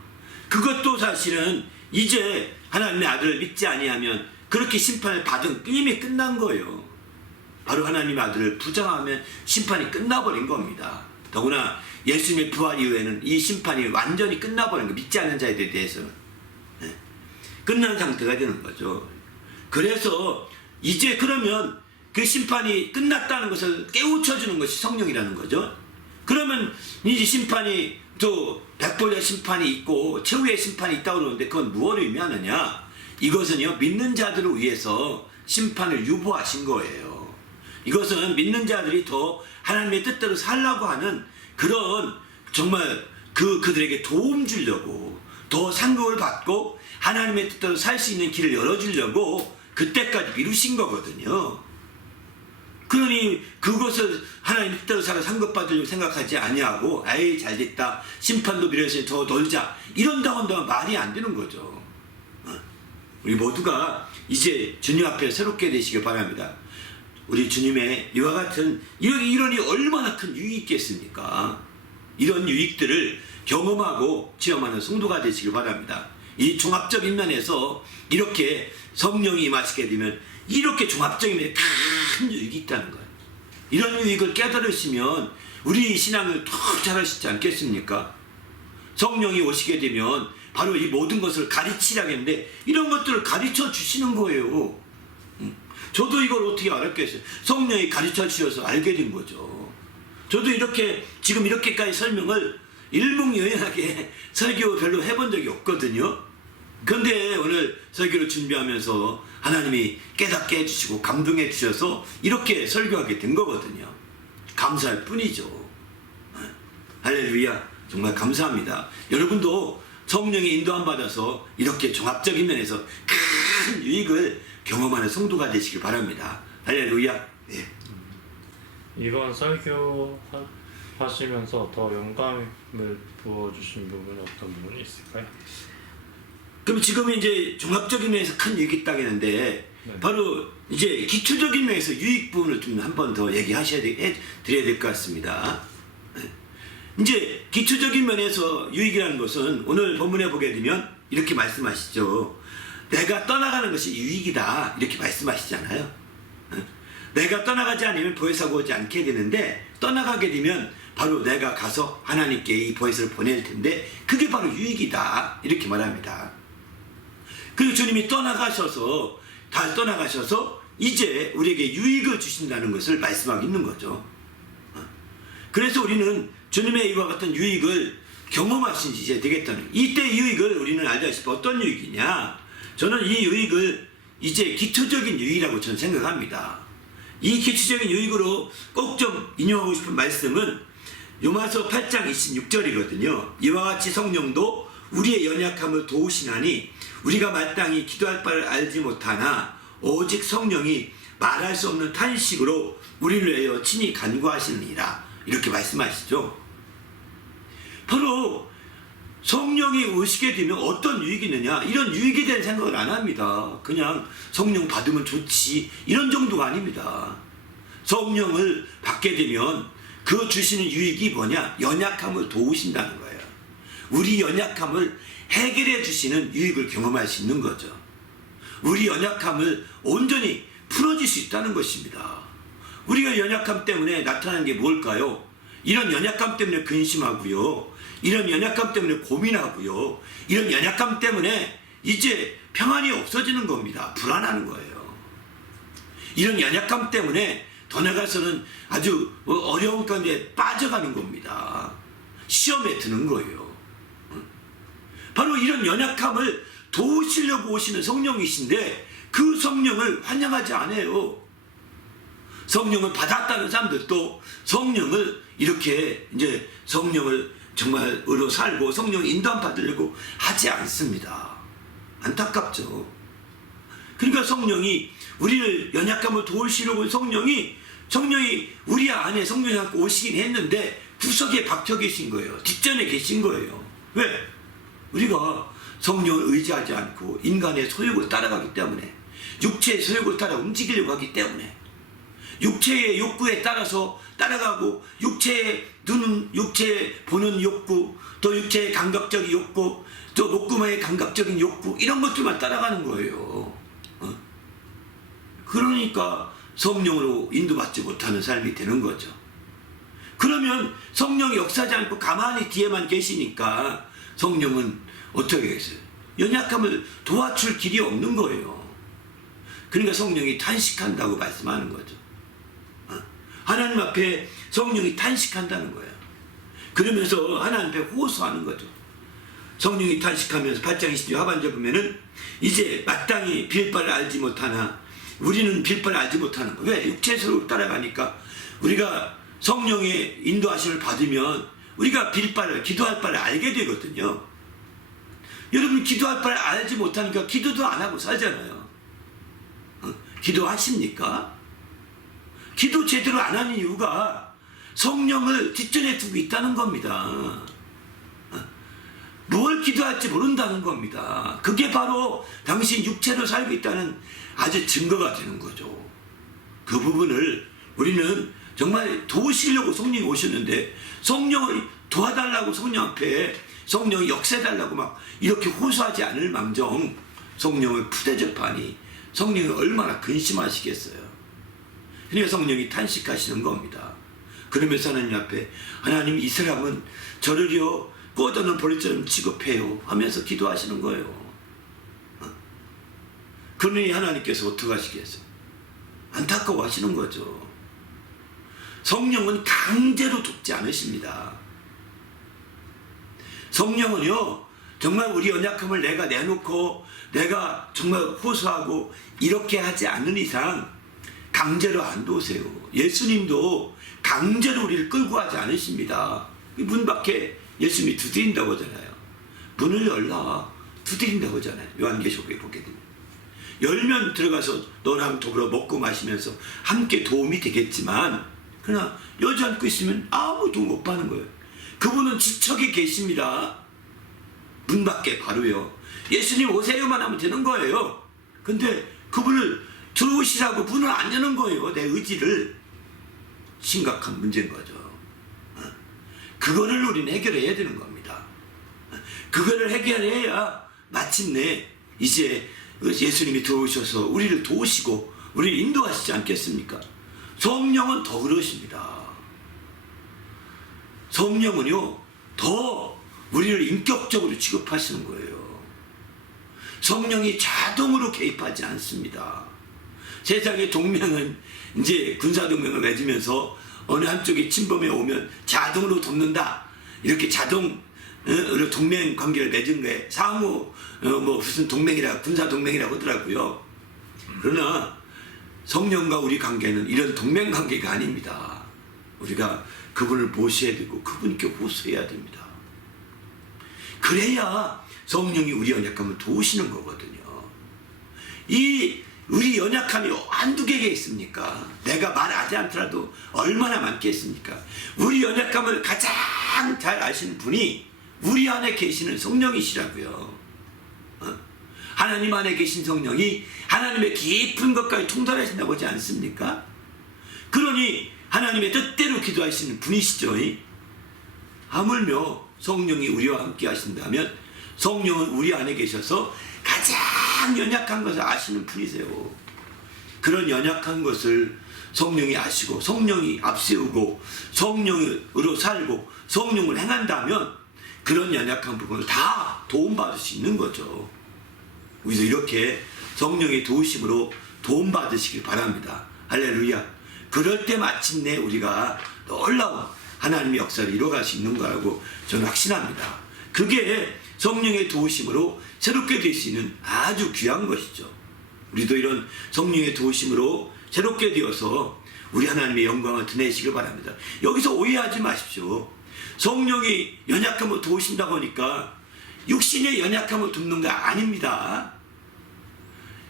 그것도 사실은 이제 하나님의 아들을 믿지 아니하면 그렇게 심판을 받은 이미 끝난 거예요. 바로 하나님의 아들을 부정하면 심판이 끝나버린 겁니다. 더구나 예수님의 부활 이후에는 이 심판이 완전히 끝나버린 거 믿지 않는 자들에 대해서는 끝난 상태가 되는 거죠. 그래서 이제 그러면 그 심판이 끝났다는 것을 깨우쳐주는 것이 성령이라는 거죠. 그러면 이제 심판이 또 백보자 심판이 있고 최후의 심판이 있다고 그러는데 그건 무엇을 의미하느냐? 이것은요 믿는 자들을 위해서 심판을 유보하신 거예요. 이것은 믿는 자들이 더 하나님의 뜻대로 살라고 하는 그런 정말 그들에게 도움 주려고 더 상급을 받고 하나님의 뜻대로 살 수 있는 길을 열어주려고 그때까지 미루신 거거든요. 그러니 그것을 하나님 뜻대로 살아 상급받으려고 생각하지 아니하고 에이 잘됐다 심판도 미뤄서 더 놀자 이런다고 한다면 말이 안 되는 거죠. 우리 모두가 이제 주님 앞에 새롭게 되시길 바랍니다. 우리 주님의 이와 같은 이런이 얼마나 큰 유익이 있겠습니까? 이런 유익들을 경험하고 체험하는 성도가 되시길 바랍니다. 이 종합적인 면에서 이렇게 성령이 임하시게 되면 이렇게 종합적인 면에 큰 유익이 있다는 거예요. 이런 유익을 깨달으시면 우리 신앙을 더 잘하시지 않겠습니까? 성령이 오시게 되면 바로 이 모든 것을 가르치라고 했는데 이런 것들을 가르쳐 주시는 거예요. 저도 이걸 어떻게 알았겠어요? 성령이 가르쳐 주셔서 알게 된 거죠. 저도 이렇게 지금 이렇게까지 설명을 일목요연하게 설교 별로 해본 적이 없거든요. 그런데 오늘 설교를 준비하면서 하나님이 깨닫게 해주시고 감동해 주셔서 이렇게 설교하게 된 거거든요. 감사할 뿐이죠. 할렐루야. 정말 감사합니다. 여러분도 성령의 인도함 받아서 이렇게 종합적인 면에서 큰 유익을 경험하는 성도가 되시길 바랍니다. 할렐루야. 네. 이번 설교 하시면서 더 영감을 부어주신 부분이 어떤 부분이 있을까요? 그럼 지금 이제 종합적인 면에서 큰 유익이 있다고 했는데 네. 바로 이제 기초적인 면에서 유익 부분을 좀 한 번 더 얘기하셔야 드려야 될 것 같습니다. 이제 기초적인 면에서 유익이라는 것은 오늘 본문에 보게 되면 이렇게 말씀하시죠. 내가 떠나가는 것이 유익이다 이렇게 말씀하시잖아요. 내가 떠나가지 않으면 보혜사가 오지 않게 되는데 떠나가게 되면 바로 내가 가서 하나님께 이 보혜사를 보낼 텐데 그게 바로 유익이다 이렇게 말합니다. 그리고 주님이 떠나가셔서 이제 우리에게 유익을 주신다는 것을 말씀하고 있는 거죠. 그래서 우리는 주님의 이와 같은 유익을 경험하신 이제 되겠다는 이때 유익을 우리는 알다시피 어떤 유익이냐? 저는 이 유익을 이제 기초적인 유익이라고 저는 생각합니다. 이 기초적인 유익으로 꼭 좀 인용하고 싶은 말씀은 요마서 8장 26절이거든요. 이와 같이 성령도 우리의 연약함을 도우시나니 우리가 마땅히 기도할 바를 알지 못하나 오직 성령이 말할 수 없는 탄식으로 우리를 위하여 친히 간구하시느니라. 이렇게 말씀하시죠. 바로 성령이 오시게 되면 어떤 유익이 있느냐, 이런 유익에 대한 생각을 안 합니다. 그냥 성령 받으면 좋지, 이런 정도가 아닙니다. 성령을 받게 되면 그 주시는 유익이 뭐냐? 연약함을 도우신다는 거예요. 우리 연약함을 해결해 주시는 유익을 경험할 수 있는 거죠. 우리 연약함을 온전히 풀어줄 수 있다는 것입니다. 우리가 연약함 때문에 나타나는 게 뭘까요? 이런 연약함 때문에 근심하고요. 이런 연약함 때문에 고민하고요. 이런 연약함 때문에 이제 평안이 없어지는 겁니다. 불안하는 거예요. 이런 연약함 때문에 더 나가서는 아주 어려운 가운데 빠져가는 겁니다. 시험에 드는 거예요. 바로 이런 연약함을 도우시려고 오시는 성령이신데 그 성령을 환영하지 않아요. 성령을 받았다는 사람들도 성령을 이렇게 이제 성령을 정말으로 살고 성령 인도함 받으려고 하지 않습니다. 안타깝죠. 그러니까 성령이 우리를 연약함을 도우시려고 성령이 우리 안에 성령이 갖고 오시긴 했는데 구석에 박혀 계신 거예요. 뒷전에 계신 거예요. 왜? 우리가 성령을 의지하지 않고 인간의 소욕을 따라가기 때문에, 육체의 소욕을 따라 움직이려고 하기 때문에, 육체의 욕구에 따라서 따라가고, 육체의 보는 욕구, 또 육체의 감각적인 욕구, 또 목구멍의 감각적인 욕구, 이런 것들만 따라가는 거예요. 그러니까 성령으로 인도받지 못하는 삶이 되는 거죠. 그러면 성령이 역사하지 않고 가만히 뒤에만 계시니까 성령은 어떻게 했어요? 연약함을 도와줄 길이 없는 거예요. 그러니까 성령이 탄식한다고 말씀하는 거죠. 하나님 앞에 성령이 탄식한다는 거예요. 그러면서 하나님 앞에 호소하는 거죠. 성령이 탄식하면서 8장 20절 하반절 보면은 이제 마땅히 빌 바를 알지 못하나, 우리는 빌 바를 알지 못하는 거예요. 왜? 육체적으로 따라가니까. 우리가 성령의 인도하심을 받으면 우리가 빌 바를, 기도할 바를 알게 되거든요. 여러분, 기도할 바를 알지 못하니까 기도도 안 하고 살잖아요. 기도하십니까? 기도 제대로 안 하는 이유가 성령을 뒷전에 두고 있다는 겁니다. 뭘 기도할지 모른다는 겁니다. 그게 바로 당신 육체로 살고 있다는 아주 증거가 되는 거죠. 그 부분을 우리는 정말 도우시려고 성령이 오셨는데, 성령을 도와달라고 성령 앞에 성령이 역사해달라고 막 이렇게 호소하지 않을 망정 성령을 푸대접하니 성령이 얼마나 근심하시겠어요. 그러니까 성령이 탄식하시는 겁니다. 그러면서 하나님 앞에, 하나님, 이 사람은 저를요 꽂아놓은 벌처럼 취급해요 하면서 기도하시는 거예요. 그러니 하나님께서 어떻게 하시겠어요? 안타까워하시는 거죠. 성령은 강제로 돕지 않으십니다. 성령은요 정말 우리 연약함을 내가 내놓고 내가 정말 호소하고 이렇게 하지 않는 이상 강제로 안 도우세요. 예수님도 강제로 우리를 끌고 가지 않으십니다. 문 밖에 예수님이 두드린다고 하잖아요. 문을 열라, 두드린다고 하잖아요. 요한계시록에 보게 됩니다. 열면 들어가서 너랑 더불어 먹고 마시면서 함께 도움이 되겠지만, 그러나 열지 않고 있으면 아무 도움 못 받는 거예요. 그분은 지척에 계십니다. 문 밖에 바로요. 예수님 오세요만 하면 되는 거예요. 근데 그분을 들어오시라고 문을 안 여는 거예요. 내 의지를. 심각한 문제인 거죠. 그거를 우리는 해결해야 되는 겁니다. 그거를 해결해야 마침내 이제 예수님이 들어오셔서 우리를 도우시고 우리를 인도하시지 않겠습니까? 성령은 더 그러십니다. 성령은요 더 우리를 인격적으로 취급하시는 거예요. 성령이 자동으로 개입하지 않습니다. 세상의 동맹은 이제 군사동맹을 맺으면서 어느 한쪽에 침범해 오면 자동으로 돕는다, 이렇게 자동으로 동맹 관계를 맺은 거에 상호 무슨 동맹이라 군사동맹이라고 하더라고요. 그러나 성령과 우리 관계는 이런 동맹 관계가 아닙니다. 우리가 그분을 모셔야 되고 그분께 호소해야 됩니다. 그래야 성령이 우리 연약함을 도우시는 거거든요. 우리 연약함이 한두 개가 있습니까? 내가 말하지 않더라도 얼마나 많겠습니까? 우리 연약함을 가장 잘 아시는 분이 우리 안에 계시는 성령이시라고요. 하나님 안에 계신 성령이 하나님의 깊은 것까지 통달하신다고 하지 않습니까? 그러니 하나님의 뜻대로 기도하시는 분이시죠. 하물며 성령이 우리와 함께 하신다면 성령은 우리 안에 계셔서 가장 연약한 것을 아시는 분이세요. 그런 연약한 것을 성령이 아시고 성령이 앞세우고 성령으로 살고 성령을 행한다면 그런 연약한 부분을 다 도움받을 수 있는 거죠. 그래서 이렇게 성령의 도우심으로 도움받으시길 바랍니다. 할렐루야. 그럴 때 마침내 우리가 놀라운 하나님의 역사를 이뤄갈 수 있는 거라고 저는 확신합니다. 그게 성령의 도우심으로 새롭게 될 수 있는 아주 귀한 것이죠. 우리도 이런 성령의 도우심으로 새롭게 되어서 우리 하나님의 영광을 드러내시길 바랍니다. 여기서 오해하지 마십시오. 성령이 연약함을 도우신다고 하니까 육신의 연약함을 돕는 거 아닙니다.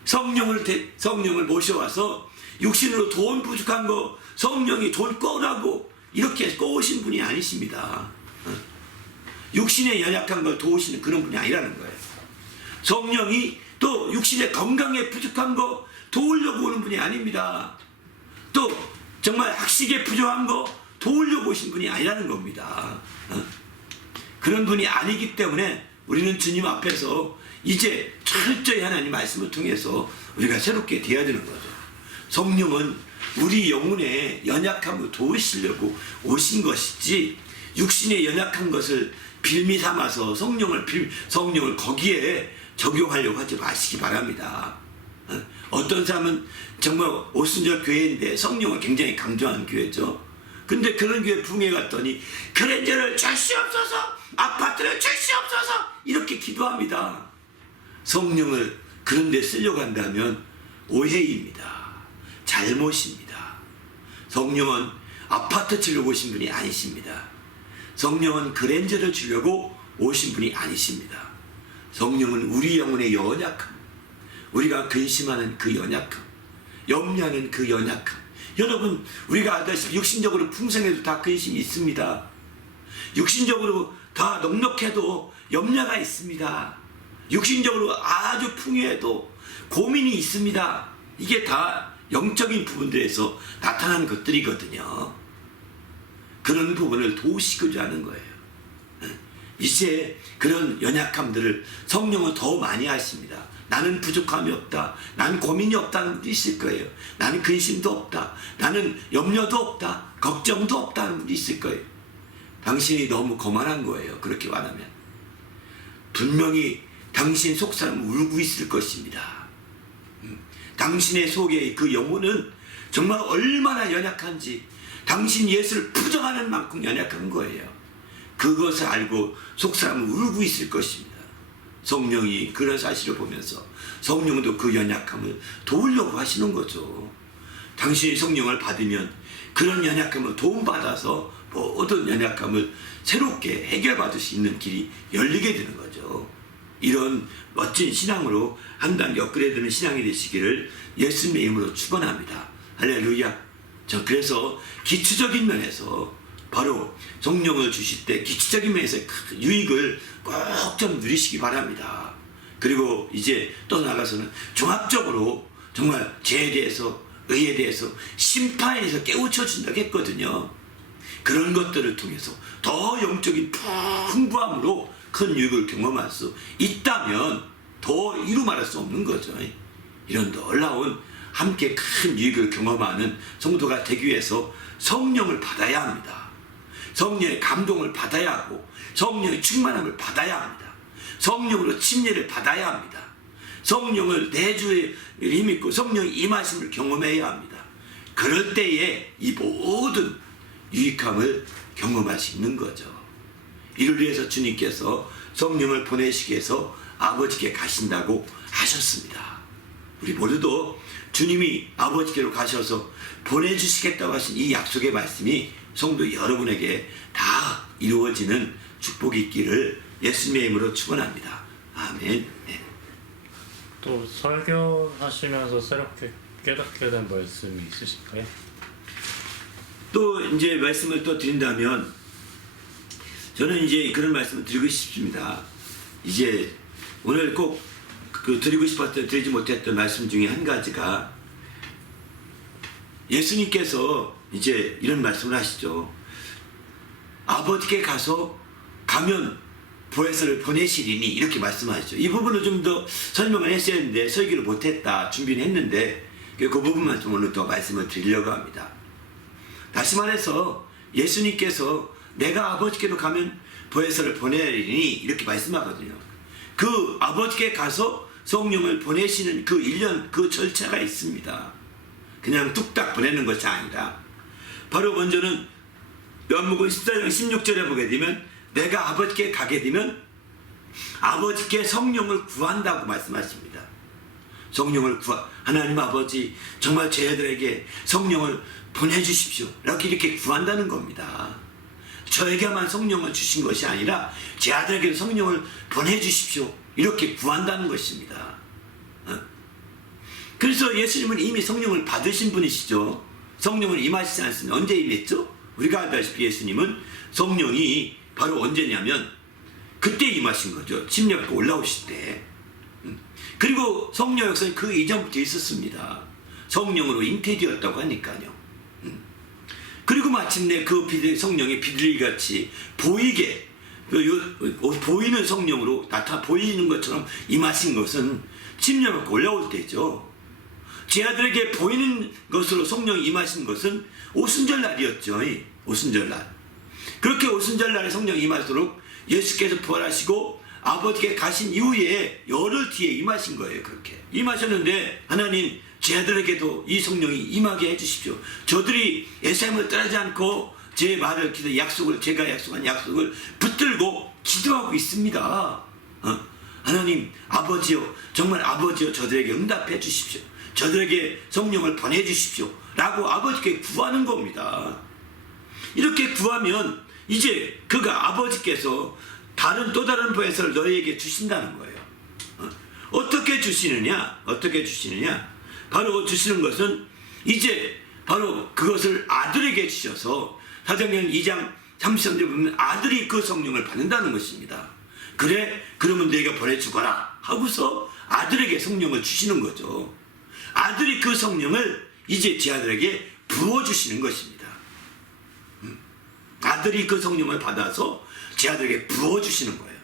성령을 모셔와서 육신으로 돈 부족한 거 성령이 돈 꺼라고 이렇게 꺼오신 분이 아니십니다. 육신의 연약한 걸 도우시는 그런 분이 아니라는 거예요. 성령이 또 육신의 건강에 부족한 거 도우려고 오는 분이 아닙니다. 또 정말 학식에 부족한 거 도우려고 오신 분이 아니라는 겁니다. 그런 분이 아니기 때문에 우리는 주님 앞에서 이제 철저히 하나님 말씀을 통해서 우리가 새롭게 되어야 되는 거죠. 성령은 우리 영혼의 연약함을 도우시려고 오신 것이지 육신의 연약한 것을 빌미 삼아서 성령을 거기에 적용하려고 하지 마시기 바랍니다. 어떤 사람은 정말 오순절 교회인데 성령을 굉장히 강조하는 교회죠. 근데 그런 교회 부흥회 갔더니 그랜저를 주시옵소서, 아파트를 주시옵소서 이렇게 기도합니다. 성령을 그런 데 쓰려고 한다면 오해입니다. 잘못입니다. 성령은 아파트 주려고 오신 분이 아니십니다. 성령은 그랜저를 주려고 오신 분이 아니십니다. 성령은 우리 영혼의 연약함, 우리가 근심하는 그 연약함, 염려하는 그 연약함. 여러분, 우리가 알다시피 육신적으로 풍성해도 다 근심이 있습니다. 육신적으로 다 넉넉해도 염려가 있습니다. 육신적으로 아주 풍요해도 고민이 있습니다. 이게 다 영적인 부분들에서 나타나는 것들이거든요. 그런 부분을 도우시고자 하는 거예요. 이제 그런 연약함들을 성령은 더 많이 하십니다. 나는 부족함이 없다. 나는 고민이 없다는 분이 있을 거예요. 나는 근심도 없다. 나는 염려도 없다. 걱정도 없다는 분이 있을 거예요. 당신이 너무 거만한 거예요. 그렇게 말하면. 분명히 당신 속사람은 울고 있을 것입니다. 당신의 속에 그 영혼은 정말 얼마나 연약한지 당신 예수를 부정하는 만큼 연약한 거예요. 그것을 알고 속사람은 울고 있을 것입니다. 성령이 그런 사실을 보면서 성령도 그 연약함을 도우려고 하시는 거죠. 당신이 성령을 받으면 그런 연약함을 도움받아서 모든 연약함을 새롭게 해결받을 수 있는 길이 열리게 되는 거죠. 이런 멋진 신앙으로 한 단계 업그레이드되는 신앙이 되시기를 예수님의 이름으로 축원합니다. 할렐루야. 그래서 기초적인 면에서 바로 성령을 주실 때 기초적인 면에서 큰 유익을 꼭 좀 누리시기 바랍니다. 그리고 이제 또 나가서는 종합적으로 정말 죄에 대해서 의에 대해서 심판에 대해서 깨우쳐 준다고 했거든요. 그런 것들을 통해서 더 영적인 풍부함으로 큰 유익을 경험할 수 있다면 더 이루 말할 수 없는 거죠. 이런 놀라운 함께 큰 유익을 경험하는 성도가 되기 위해서 성령을 받아야 합니다. 성령의 감동을 받아야 하고 성령의 충만함을 받아야 합니다. 성령으로 침례를 받아야 합니다. 성령을 내주에 힘입고 성령의 임하심을 경험해야 합니다. 그럴 때에 이 모든 유익함을 경험할 수 있는 거죠. 이를 위해서 주님께서 성령을 보내시기 위해서 아버지께 가신다고 하셨습니다. 우리 모두도 주님이 아버지께로 가셔서 보내주시겠다고 하신 이 약속의 말씀이 성도 여러분에게 다 이루어지는 축복이 있기를 예수님의 이름으로 축원합니다. 아멘. 네. 또 설교하시면서 새롭게 깨닫게 된 말씀이 있으실까요? 또 이제 말씀을 또 드린다면 저는 이제 그런 말씀을 드리고 싶습니다. 이제 오늘 꼭 그 드리고 싶었던 드리지 못했던 말씀 중에 한 가지가 예수님께서 이제 이런 말씀을 하시죠. 아버지께 가면 보혜사를 보내시리니 이렇게 말씀하시죠. 이 부분을 좀 더 설명을 했어야 했는데 설교를 못했다 준비는 했는데 그 부분만 좀 오늘 또 말씀을 드리려고 합니다. 다시 말해서 예수님께서 내가 아버지께로 가면 보혜사를 보내리니 이렇게 말씀하거든요. 그 아버지께 가서 성령을 보내시는 그 일련 그 절차가 있습니다. 그냥 뚝딱 보내는 것이 아니라 바로 먼저는 요한복음 14장 16절에 보게 되면 내가 아버지께 가게 되면 아버지께 성령을 구한다고 말씀하십니다. 성령을 하나님 아버지 정말 제자들에게 성령을 보내주십시오 이렇게 구한다는 겁니다. 저에게만 성령을 주신 것이 아니라 제자들에게 성령을 보내주십시오 이렇게 구한다는 것입니다. 그래서 예수님은 이미 성령을 받으신 분이시죠. 성령을 임하시지 않습니다. 언제 임했죠? 우리가 알다시피 예수님은 성령이 바로 언제냐면 그때 임하신 거죠. 침략받고 올라오실 때. 그리고 성령 역사는 그 이전부터 있었습니다. 성령으로 잉태되었다고 하니까요. 그리고 마침내 그 성령이 비둘기같이 보이게 보이는 성령으로 보이는 것처럼 임하신 것은 침략받고 올라올 때죠. 제 아들에게 보이는 것으로 성령이 임하신 것은 오순절날이었죠. 오순절날. 그렇게 오순절날에 성령이 임하도록 예수께서 부활하시고 아버지께 가신 이후에 열흘 뒤에 임하신 거예요. 그렇게 임하셨는데 하나님 제 아들에게도 이 성령이 임하게 해주십시오. 저들이 예수님을 따르지 않고 제 말을 제가 약속한 약속을 붙들고 기도하고 있습니다. 하나님 아버지요 정말 아버지요 저들에게 응답해 주십시오. 저들에게 성령을 보내주십시오 라고 아버지께 구하는 겁니다. 이렇게 구하면 이제 그가 아버지께서 또 다른 보혜사를 너희에게 주신다는 거예요. 어떻게 주시느냐? 바로 주시는 것은 이제 바로 그것을 아들에게 주셔서 사도행전 2장 33절에 보면 아들이 그 성령을 받는다는 것입니다. 그래 그러면 내가 보내주거라 하고서 아들에게 성령을 주시는 거죠. 아들이 그 성령을 이제 제 아들에게 부어주시는 것입니다. 아들이 그 성령을 받아서 제 아들에게 부어주시는 거예요.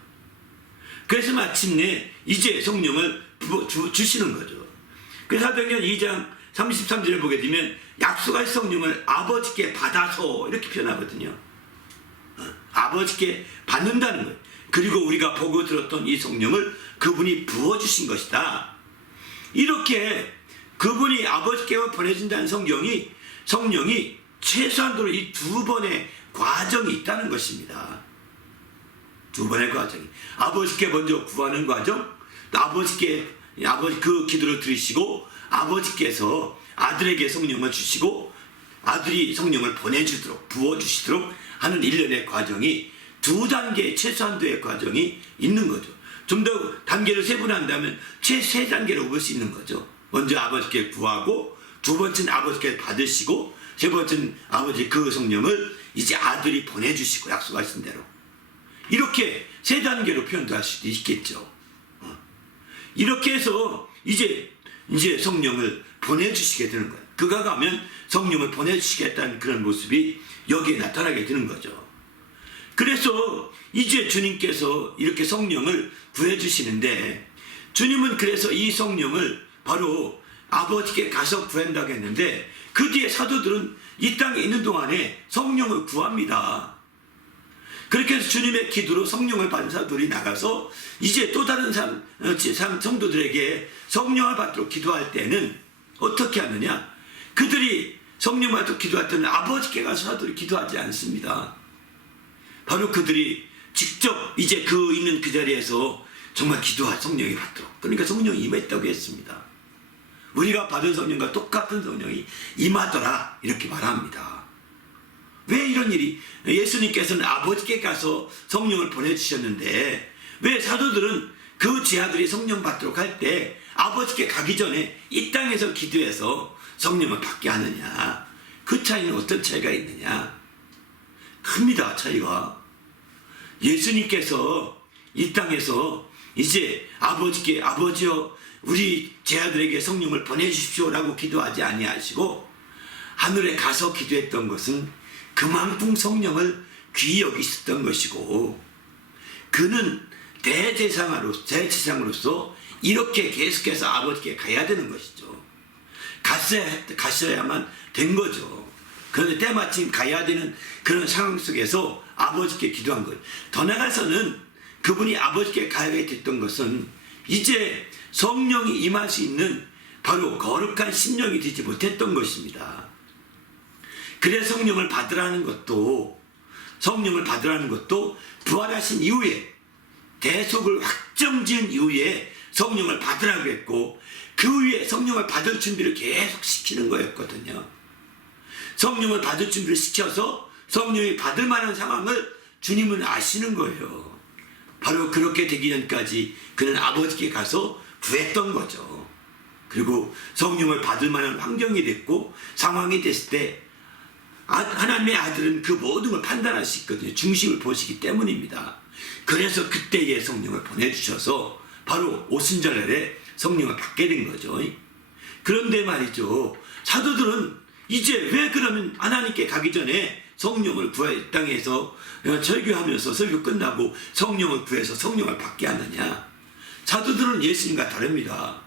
그래서 마침내 이제 성령을 주시는 거죠. 그래서 사도행전 2장 33절에 보게 되면 약속할 성령을 아버지께 받아서 이렇게 표현하거든요. 아버지께 받는다는 거예요. 그리고 우리가 보고 들었던 이 성령을 그분이 부어주신 것이다. 이렇게 그분이 아버지께 보내준다는 성령이 최소한도로 이 두 번의 과정이 있다는 것입니다. 두 번의 과정이. 아버지께 먼저 구하는 과정, 또 아버지 그 기도를 들으시고 아버지께서 아들에게 성령을 주시고 아들이 성령을 부어주시도록 하는 일련의 과정이 두 단계의 최소한도의 과정이 있는 거죠. 좀 더 단계를 세분한다면 최세 단계로 볼 수 있는 거죠. 먼저 아버지께 구하고 두 번째는 아버지께 받으시고 세 번째는 아버지 그 성령을 이제 아들이 보내주시고 약속하신 대로 이렇게 세 단계로 표현도 할 수도 있겠죠. 이렇게 해서 이제 성령을 보내주시게 되는 거예요. 그가 가면 성령을 보내주시겠다는 그런 모습이 여기에 나타나게 되는 거죠. 그래서 이제 주님께서 이렇게 성령을 구해주시는데 주님은 그래서 이 성령을 바로 아버지께 가서 구한다고 했는데 그 뒤에 사도들은 이 땅에 있는 동안에 성령을 구합니다. 그렇게 해서 주님의 기도로 성령을 받은 사도들이 나가서 이제 또 다른 성도들에게 성령을 받도록 기도할 때는 어떻게 하느냐? 그들이 성령을 받도록 기도할 때는 아버지께 가서 사도들이 기도하지 않습니다. 바로 그들이 직접 이제 있는 그 자리에서 정말 기도할 성령이 받도록 그러니까 성령이 임했다고 했습니다. 우리가 받은 성령과 똑같은 성령이 임하더라 이렇게 말합니다. 왜 이런 일이 예수님께서는 아버지께 가서 성령을 보내주셨는데 왜 사도들은 그 제자들이 성령 받도록 할 때 아버지께 가기 전에 이 땅에서 기도해서 성령을 받게 하느냐? 그 차이는 어떤 차이가 있느냐? 큽니다, 차이가. 예수님께서 이 땅에서 이제 아버지께 아버지여 우리 제자들에게 성령을 보내주십시오라고 기도하지 아니하시고 하늘에 가서 기도했던 것은 그만큼 성령을 귀히 여기셨던 것이고 그는 대제사장으로서 이렇게 계속해서 아버지께 가야 되는 것이죠. 갔어야만 된 거죠. 그런데 때마침 가야 되는 그런 상황 속에서 아버지께 기도한 거예요. 더 나아가서는 그분이 아버지께 가야 됐던 것은 이제 성령이 임할 수 있는 바로 거룩한 심령이 되지 못했던 것입니다. 그래서 성령을 받으라는 것도 부활하신 이후에 대속을 확정지은 이후에 성령을 받으라고 했고 그 후에 성령을 받을 준비를 계속 시키는 거였거든요. 성령을 받을 준비를 시켜서 성령이 받을 만한 상황을 주님은 아시는 거예요. 바로 그렇게 되기 전까지 그는 아버지께 가서 구했던 거죠. 그리고 성령을 받을 만한 환경이 됐고 상황이 됐을 때 하나님의 아들은 그 모든 걸 판단할 수 있거든요. 중심을 보시기 때문입니다. 그래서 그때에 성령을 보내주셔서 바로 오순절날에 성령을 받게 된 거죠. 그런데 말이죠. 사도들은 이제 왜 그러면 하나님께 가기 전에 성령을 구해 땅에서 설교하면서 설교 끝나고 성령을 구해서 성령을 받게 하느냐? 사도들은 예수님과 다릅니다.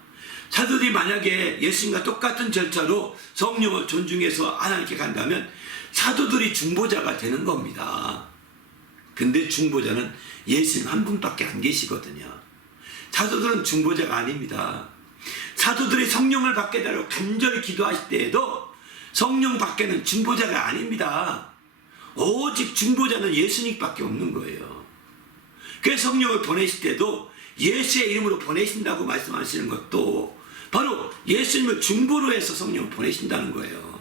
사도들이 만약에 예수님과 똑같은 절차로 성령을 존중해서 하나님께 간다면 사도들이 중보자가 되는 겁니다. 근데 중보자는 예수님 한 분밖에 안 계시거든요. 사도들은 중보자가 아닙니다. 사도들이 성령을 받게 달라고 간절히 기도하실 때에도 성령 밖에는 중보자가 아닙니다. 오직 중보자는 예수님밖에 없는 거예요. 그래서 성령을 보내실 때도 예수의 이름으로 보내신다고 말씀하시는 것도 바로 예수님을 중보로 해서 성령을 보내신다는 거예요.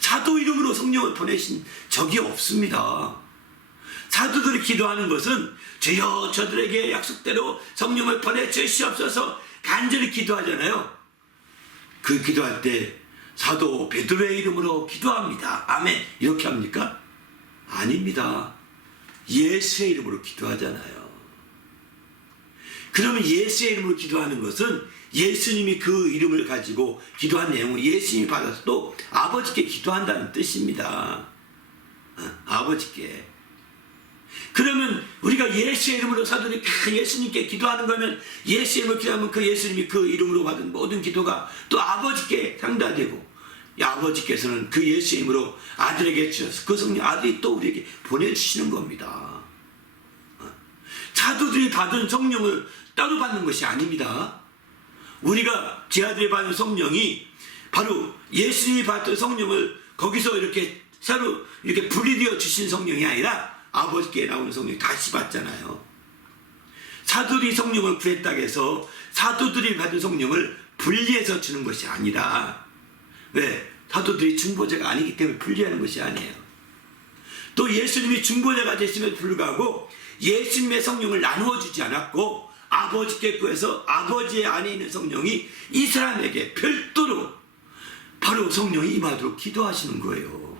사도 이름으로 성령을 보내신 적이 없습니다. 사도들이 기도하는 것은 주여 저들에게 약속대로 성령을 보내주시옵소서 간절히 기도하잖아요. 그 기도할 때 사도 베드로의 이름으로 기도합니다. 아멘. 이렇게 합니까? 아닙니다. 예수의 이름으로 기도하잖아요. 그러면 예수의 이름으로 기도하는 것은 예수님이 그 이름을 가지고 기도한 내용은 예수님이 받아서 또 아버지께 기도한다는 뜻입니다. 아버지께. 그러면 우리가 예수의 이름으로 사도들이 예수님께 기도하는 거면 예수의 이름으로 기도하면 그 예수님이 그 이름으로 받은 모든 기도가 또 아버지께 상달되고 아버지께서는 그 예수의 이름으로 아들에게 주셔서 그 성령 아들이 또 우리에게 보내주시는 겁니다. 사도들이 받은 성령을 따로 받는 것이 아닙니다. 우리가 제 아들이 받은 성령이 바로 예수님이 받은 성령을 거기서 이렇게 새로 이렇게 분리되어 주신 성령이 아니라 아버지께 나오는 성령이 다시 받잖아요. 사도들이 성령을 구했다고 해서 사도들이 받은 성령을 분리해서 주는 것이 아니라 왜? 사도들이 중보자가 아니기 때문에 분리하는 것이 아니에요. 또 예수님이 중보자가 되심에도 불구하고 예수님의 성령을 나누어 주지 않았고 아버지께 구해서 아버지의 안에 있는 성령이 이 사람에게 별도로 바로 성령이 임하도록 기도하시는 거예요.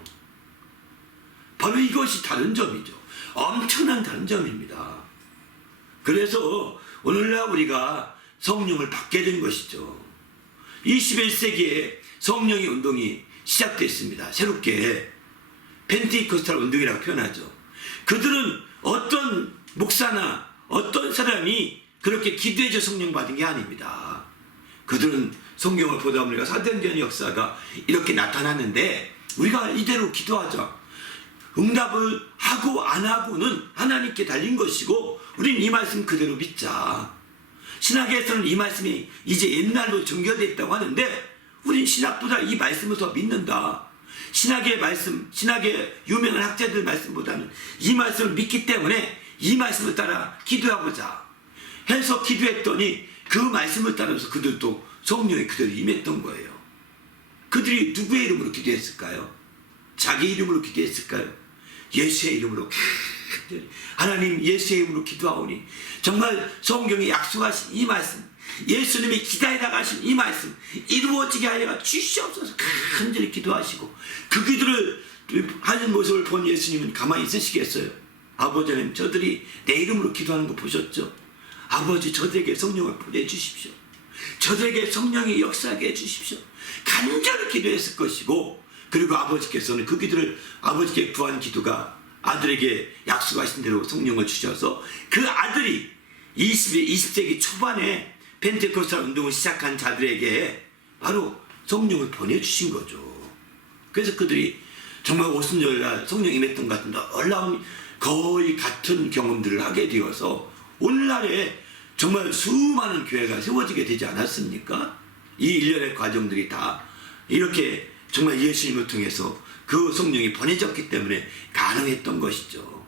바로 이것이 다른 점이죠. 엄청난 다른 점입니다. 그래서 오늘날 우리가 성령을 받게 된 것이죠. 21세기에 성령의 운동이 시작됐습니다. 새롭게 펜티코스탈 운동이라고 표현하죠. 그들은 어떤 목사나 어떤 사람이 그렇게 기도해서 성령 받은 게 아닙니다. 그들은 성경을 보다 보니까 사도행전 역사가 이렇게 나타났는데 우리가 이대로 기도하자. 응답을 하고 안 하고는 하나님께 달린 것이고 우리는 이 말씀 그대로 믿자. 신학에서는 이 말씀이 이제 옛날로 정결됐다고 하는데 우린 신학보다 이 말씀을 더 믿는다. 신학의 말씀, 신학의 유명한 학자들 말씀보다는 이 말씀을 믿기 때문에 이 말씀을 따라 기도하고자 해서 기도했더니 그 말씀을 따라서 그들도 성령이 그대로 임했던 거예요. 그들이 누구의 이름으로 기도했을까요? 자기 이름으로 기도했을까요? 예수의 이름으로. 하나님 예수의 이름으로 기도하오니 정말 성경이 약속하신 이 말씀, 예수님이 기다리다가 하신 이 말씀 이루어지게 하여 주시옵소서. 간절히 기도하시고 그 기도를 하는 모습을 본 예수님은 가만히 있으시겠어요? 아버지 하나님, 저들이 내 이름으로 기도하는 거 보셨죠? 아버지, 저들에게 성령을 보내주십시오. 저들에게 성령이 역사하게 해주십시오. 간절히 기도했을 것이고, 그리고 아버지께서는 그 기도를, 아버지께 구한 기도가 아들에게 약속하신 대로 성령을 주셔서 그 아들이 20세기 초반에 펜테코스탈 운동을 시작한 자들에게 바로 성령을 보내주신 거죠. 그래서 그들이 정말 오순절날 성령 임했던 것 같은 놀라운 거의 같은 경험들을 하게 되어서 오늘날에 정말 수많은 교회가 세워지게 되지 않았습니까? 이 일련의 과정들이 다 이렇게 정말 예수님을 통해서 그 성령이 보내졌기 때문에 가능했던 것이죠.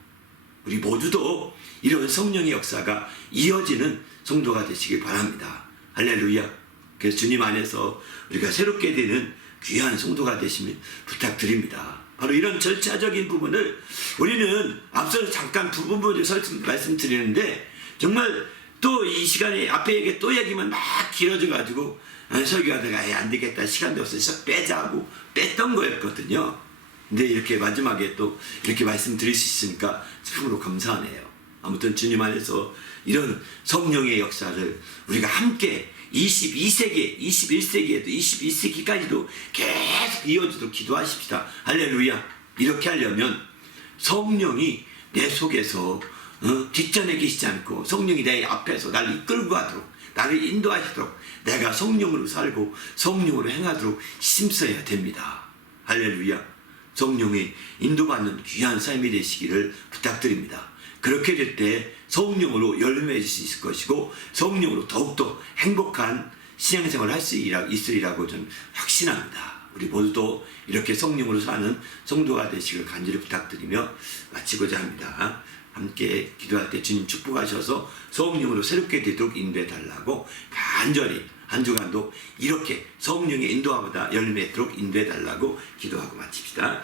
우리 모두도 이런 성령의 역사가 이어지는 성도가 되시길 바랍니다. 할렐루야. 그래서 주님 안에서 우리가 새롭게 되는 귀한 성도가 되시면 부탁드립니다. 바로 이런 절차적인 부분을 우리는 앞서 잠깐 두 부분을 말씀드리는데 정말 또 이 시간에 앞에 얘기 또 얘기만 막 길어져 가지고 설교하다가 안 되겠다, 시간도 없어서 빼자 하고 뺐던 거였거든요. 근데 이렇게 마지막에 또 이렇게 말씀드릴 수 있으니까 참으로 감사하네요. 아무튼 주님 안에서 이런 성령의 역사를 우리가 함께 22세기, 21세기에도 22세기까지도 계속 이어지도록 기도하십시다. 할렐루야. 이렇게 하려면 성령이 내 속에서 뒷전에 계시지 않고 성령이 내 앞에서 나를 이끌고 가도록, 나를 인도하시도록 내가 성령으로 살고 성령으로 행하도록 힘써야 됩니다. 할렐루야. 성령의 인도받는 귀한 삶이 되시기를 부탁드립니다. 그렇게 될 때 성령으로 열매맺을 수 있을 것이고 성령으로 더욱더 행복한 신앙생활을 할 수 있으리라고 저는 확신합니다. 우리 모두도 이렇게 성령으로 사는 성도가 되시길 간절히 부탁드리며 마치고자 합니다. 함께 기도할 때 주님 축복하셔서 성령으로 새롭게 되도록 인도해 달라고 간절히 한 주간도 이렇게 성령의 인도하보다 열매토록 인도해 달라고 기도하고 마칩시다.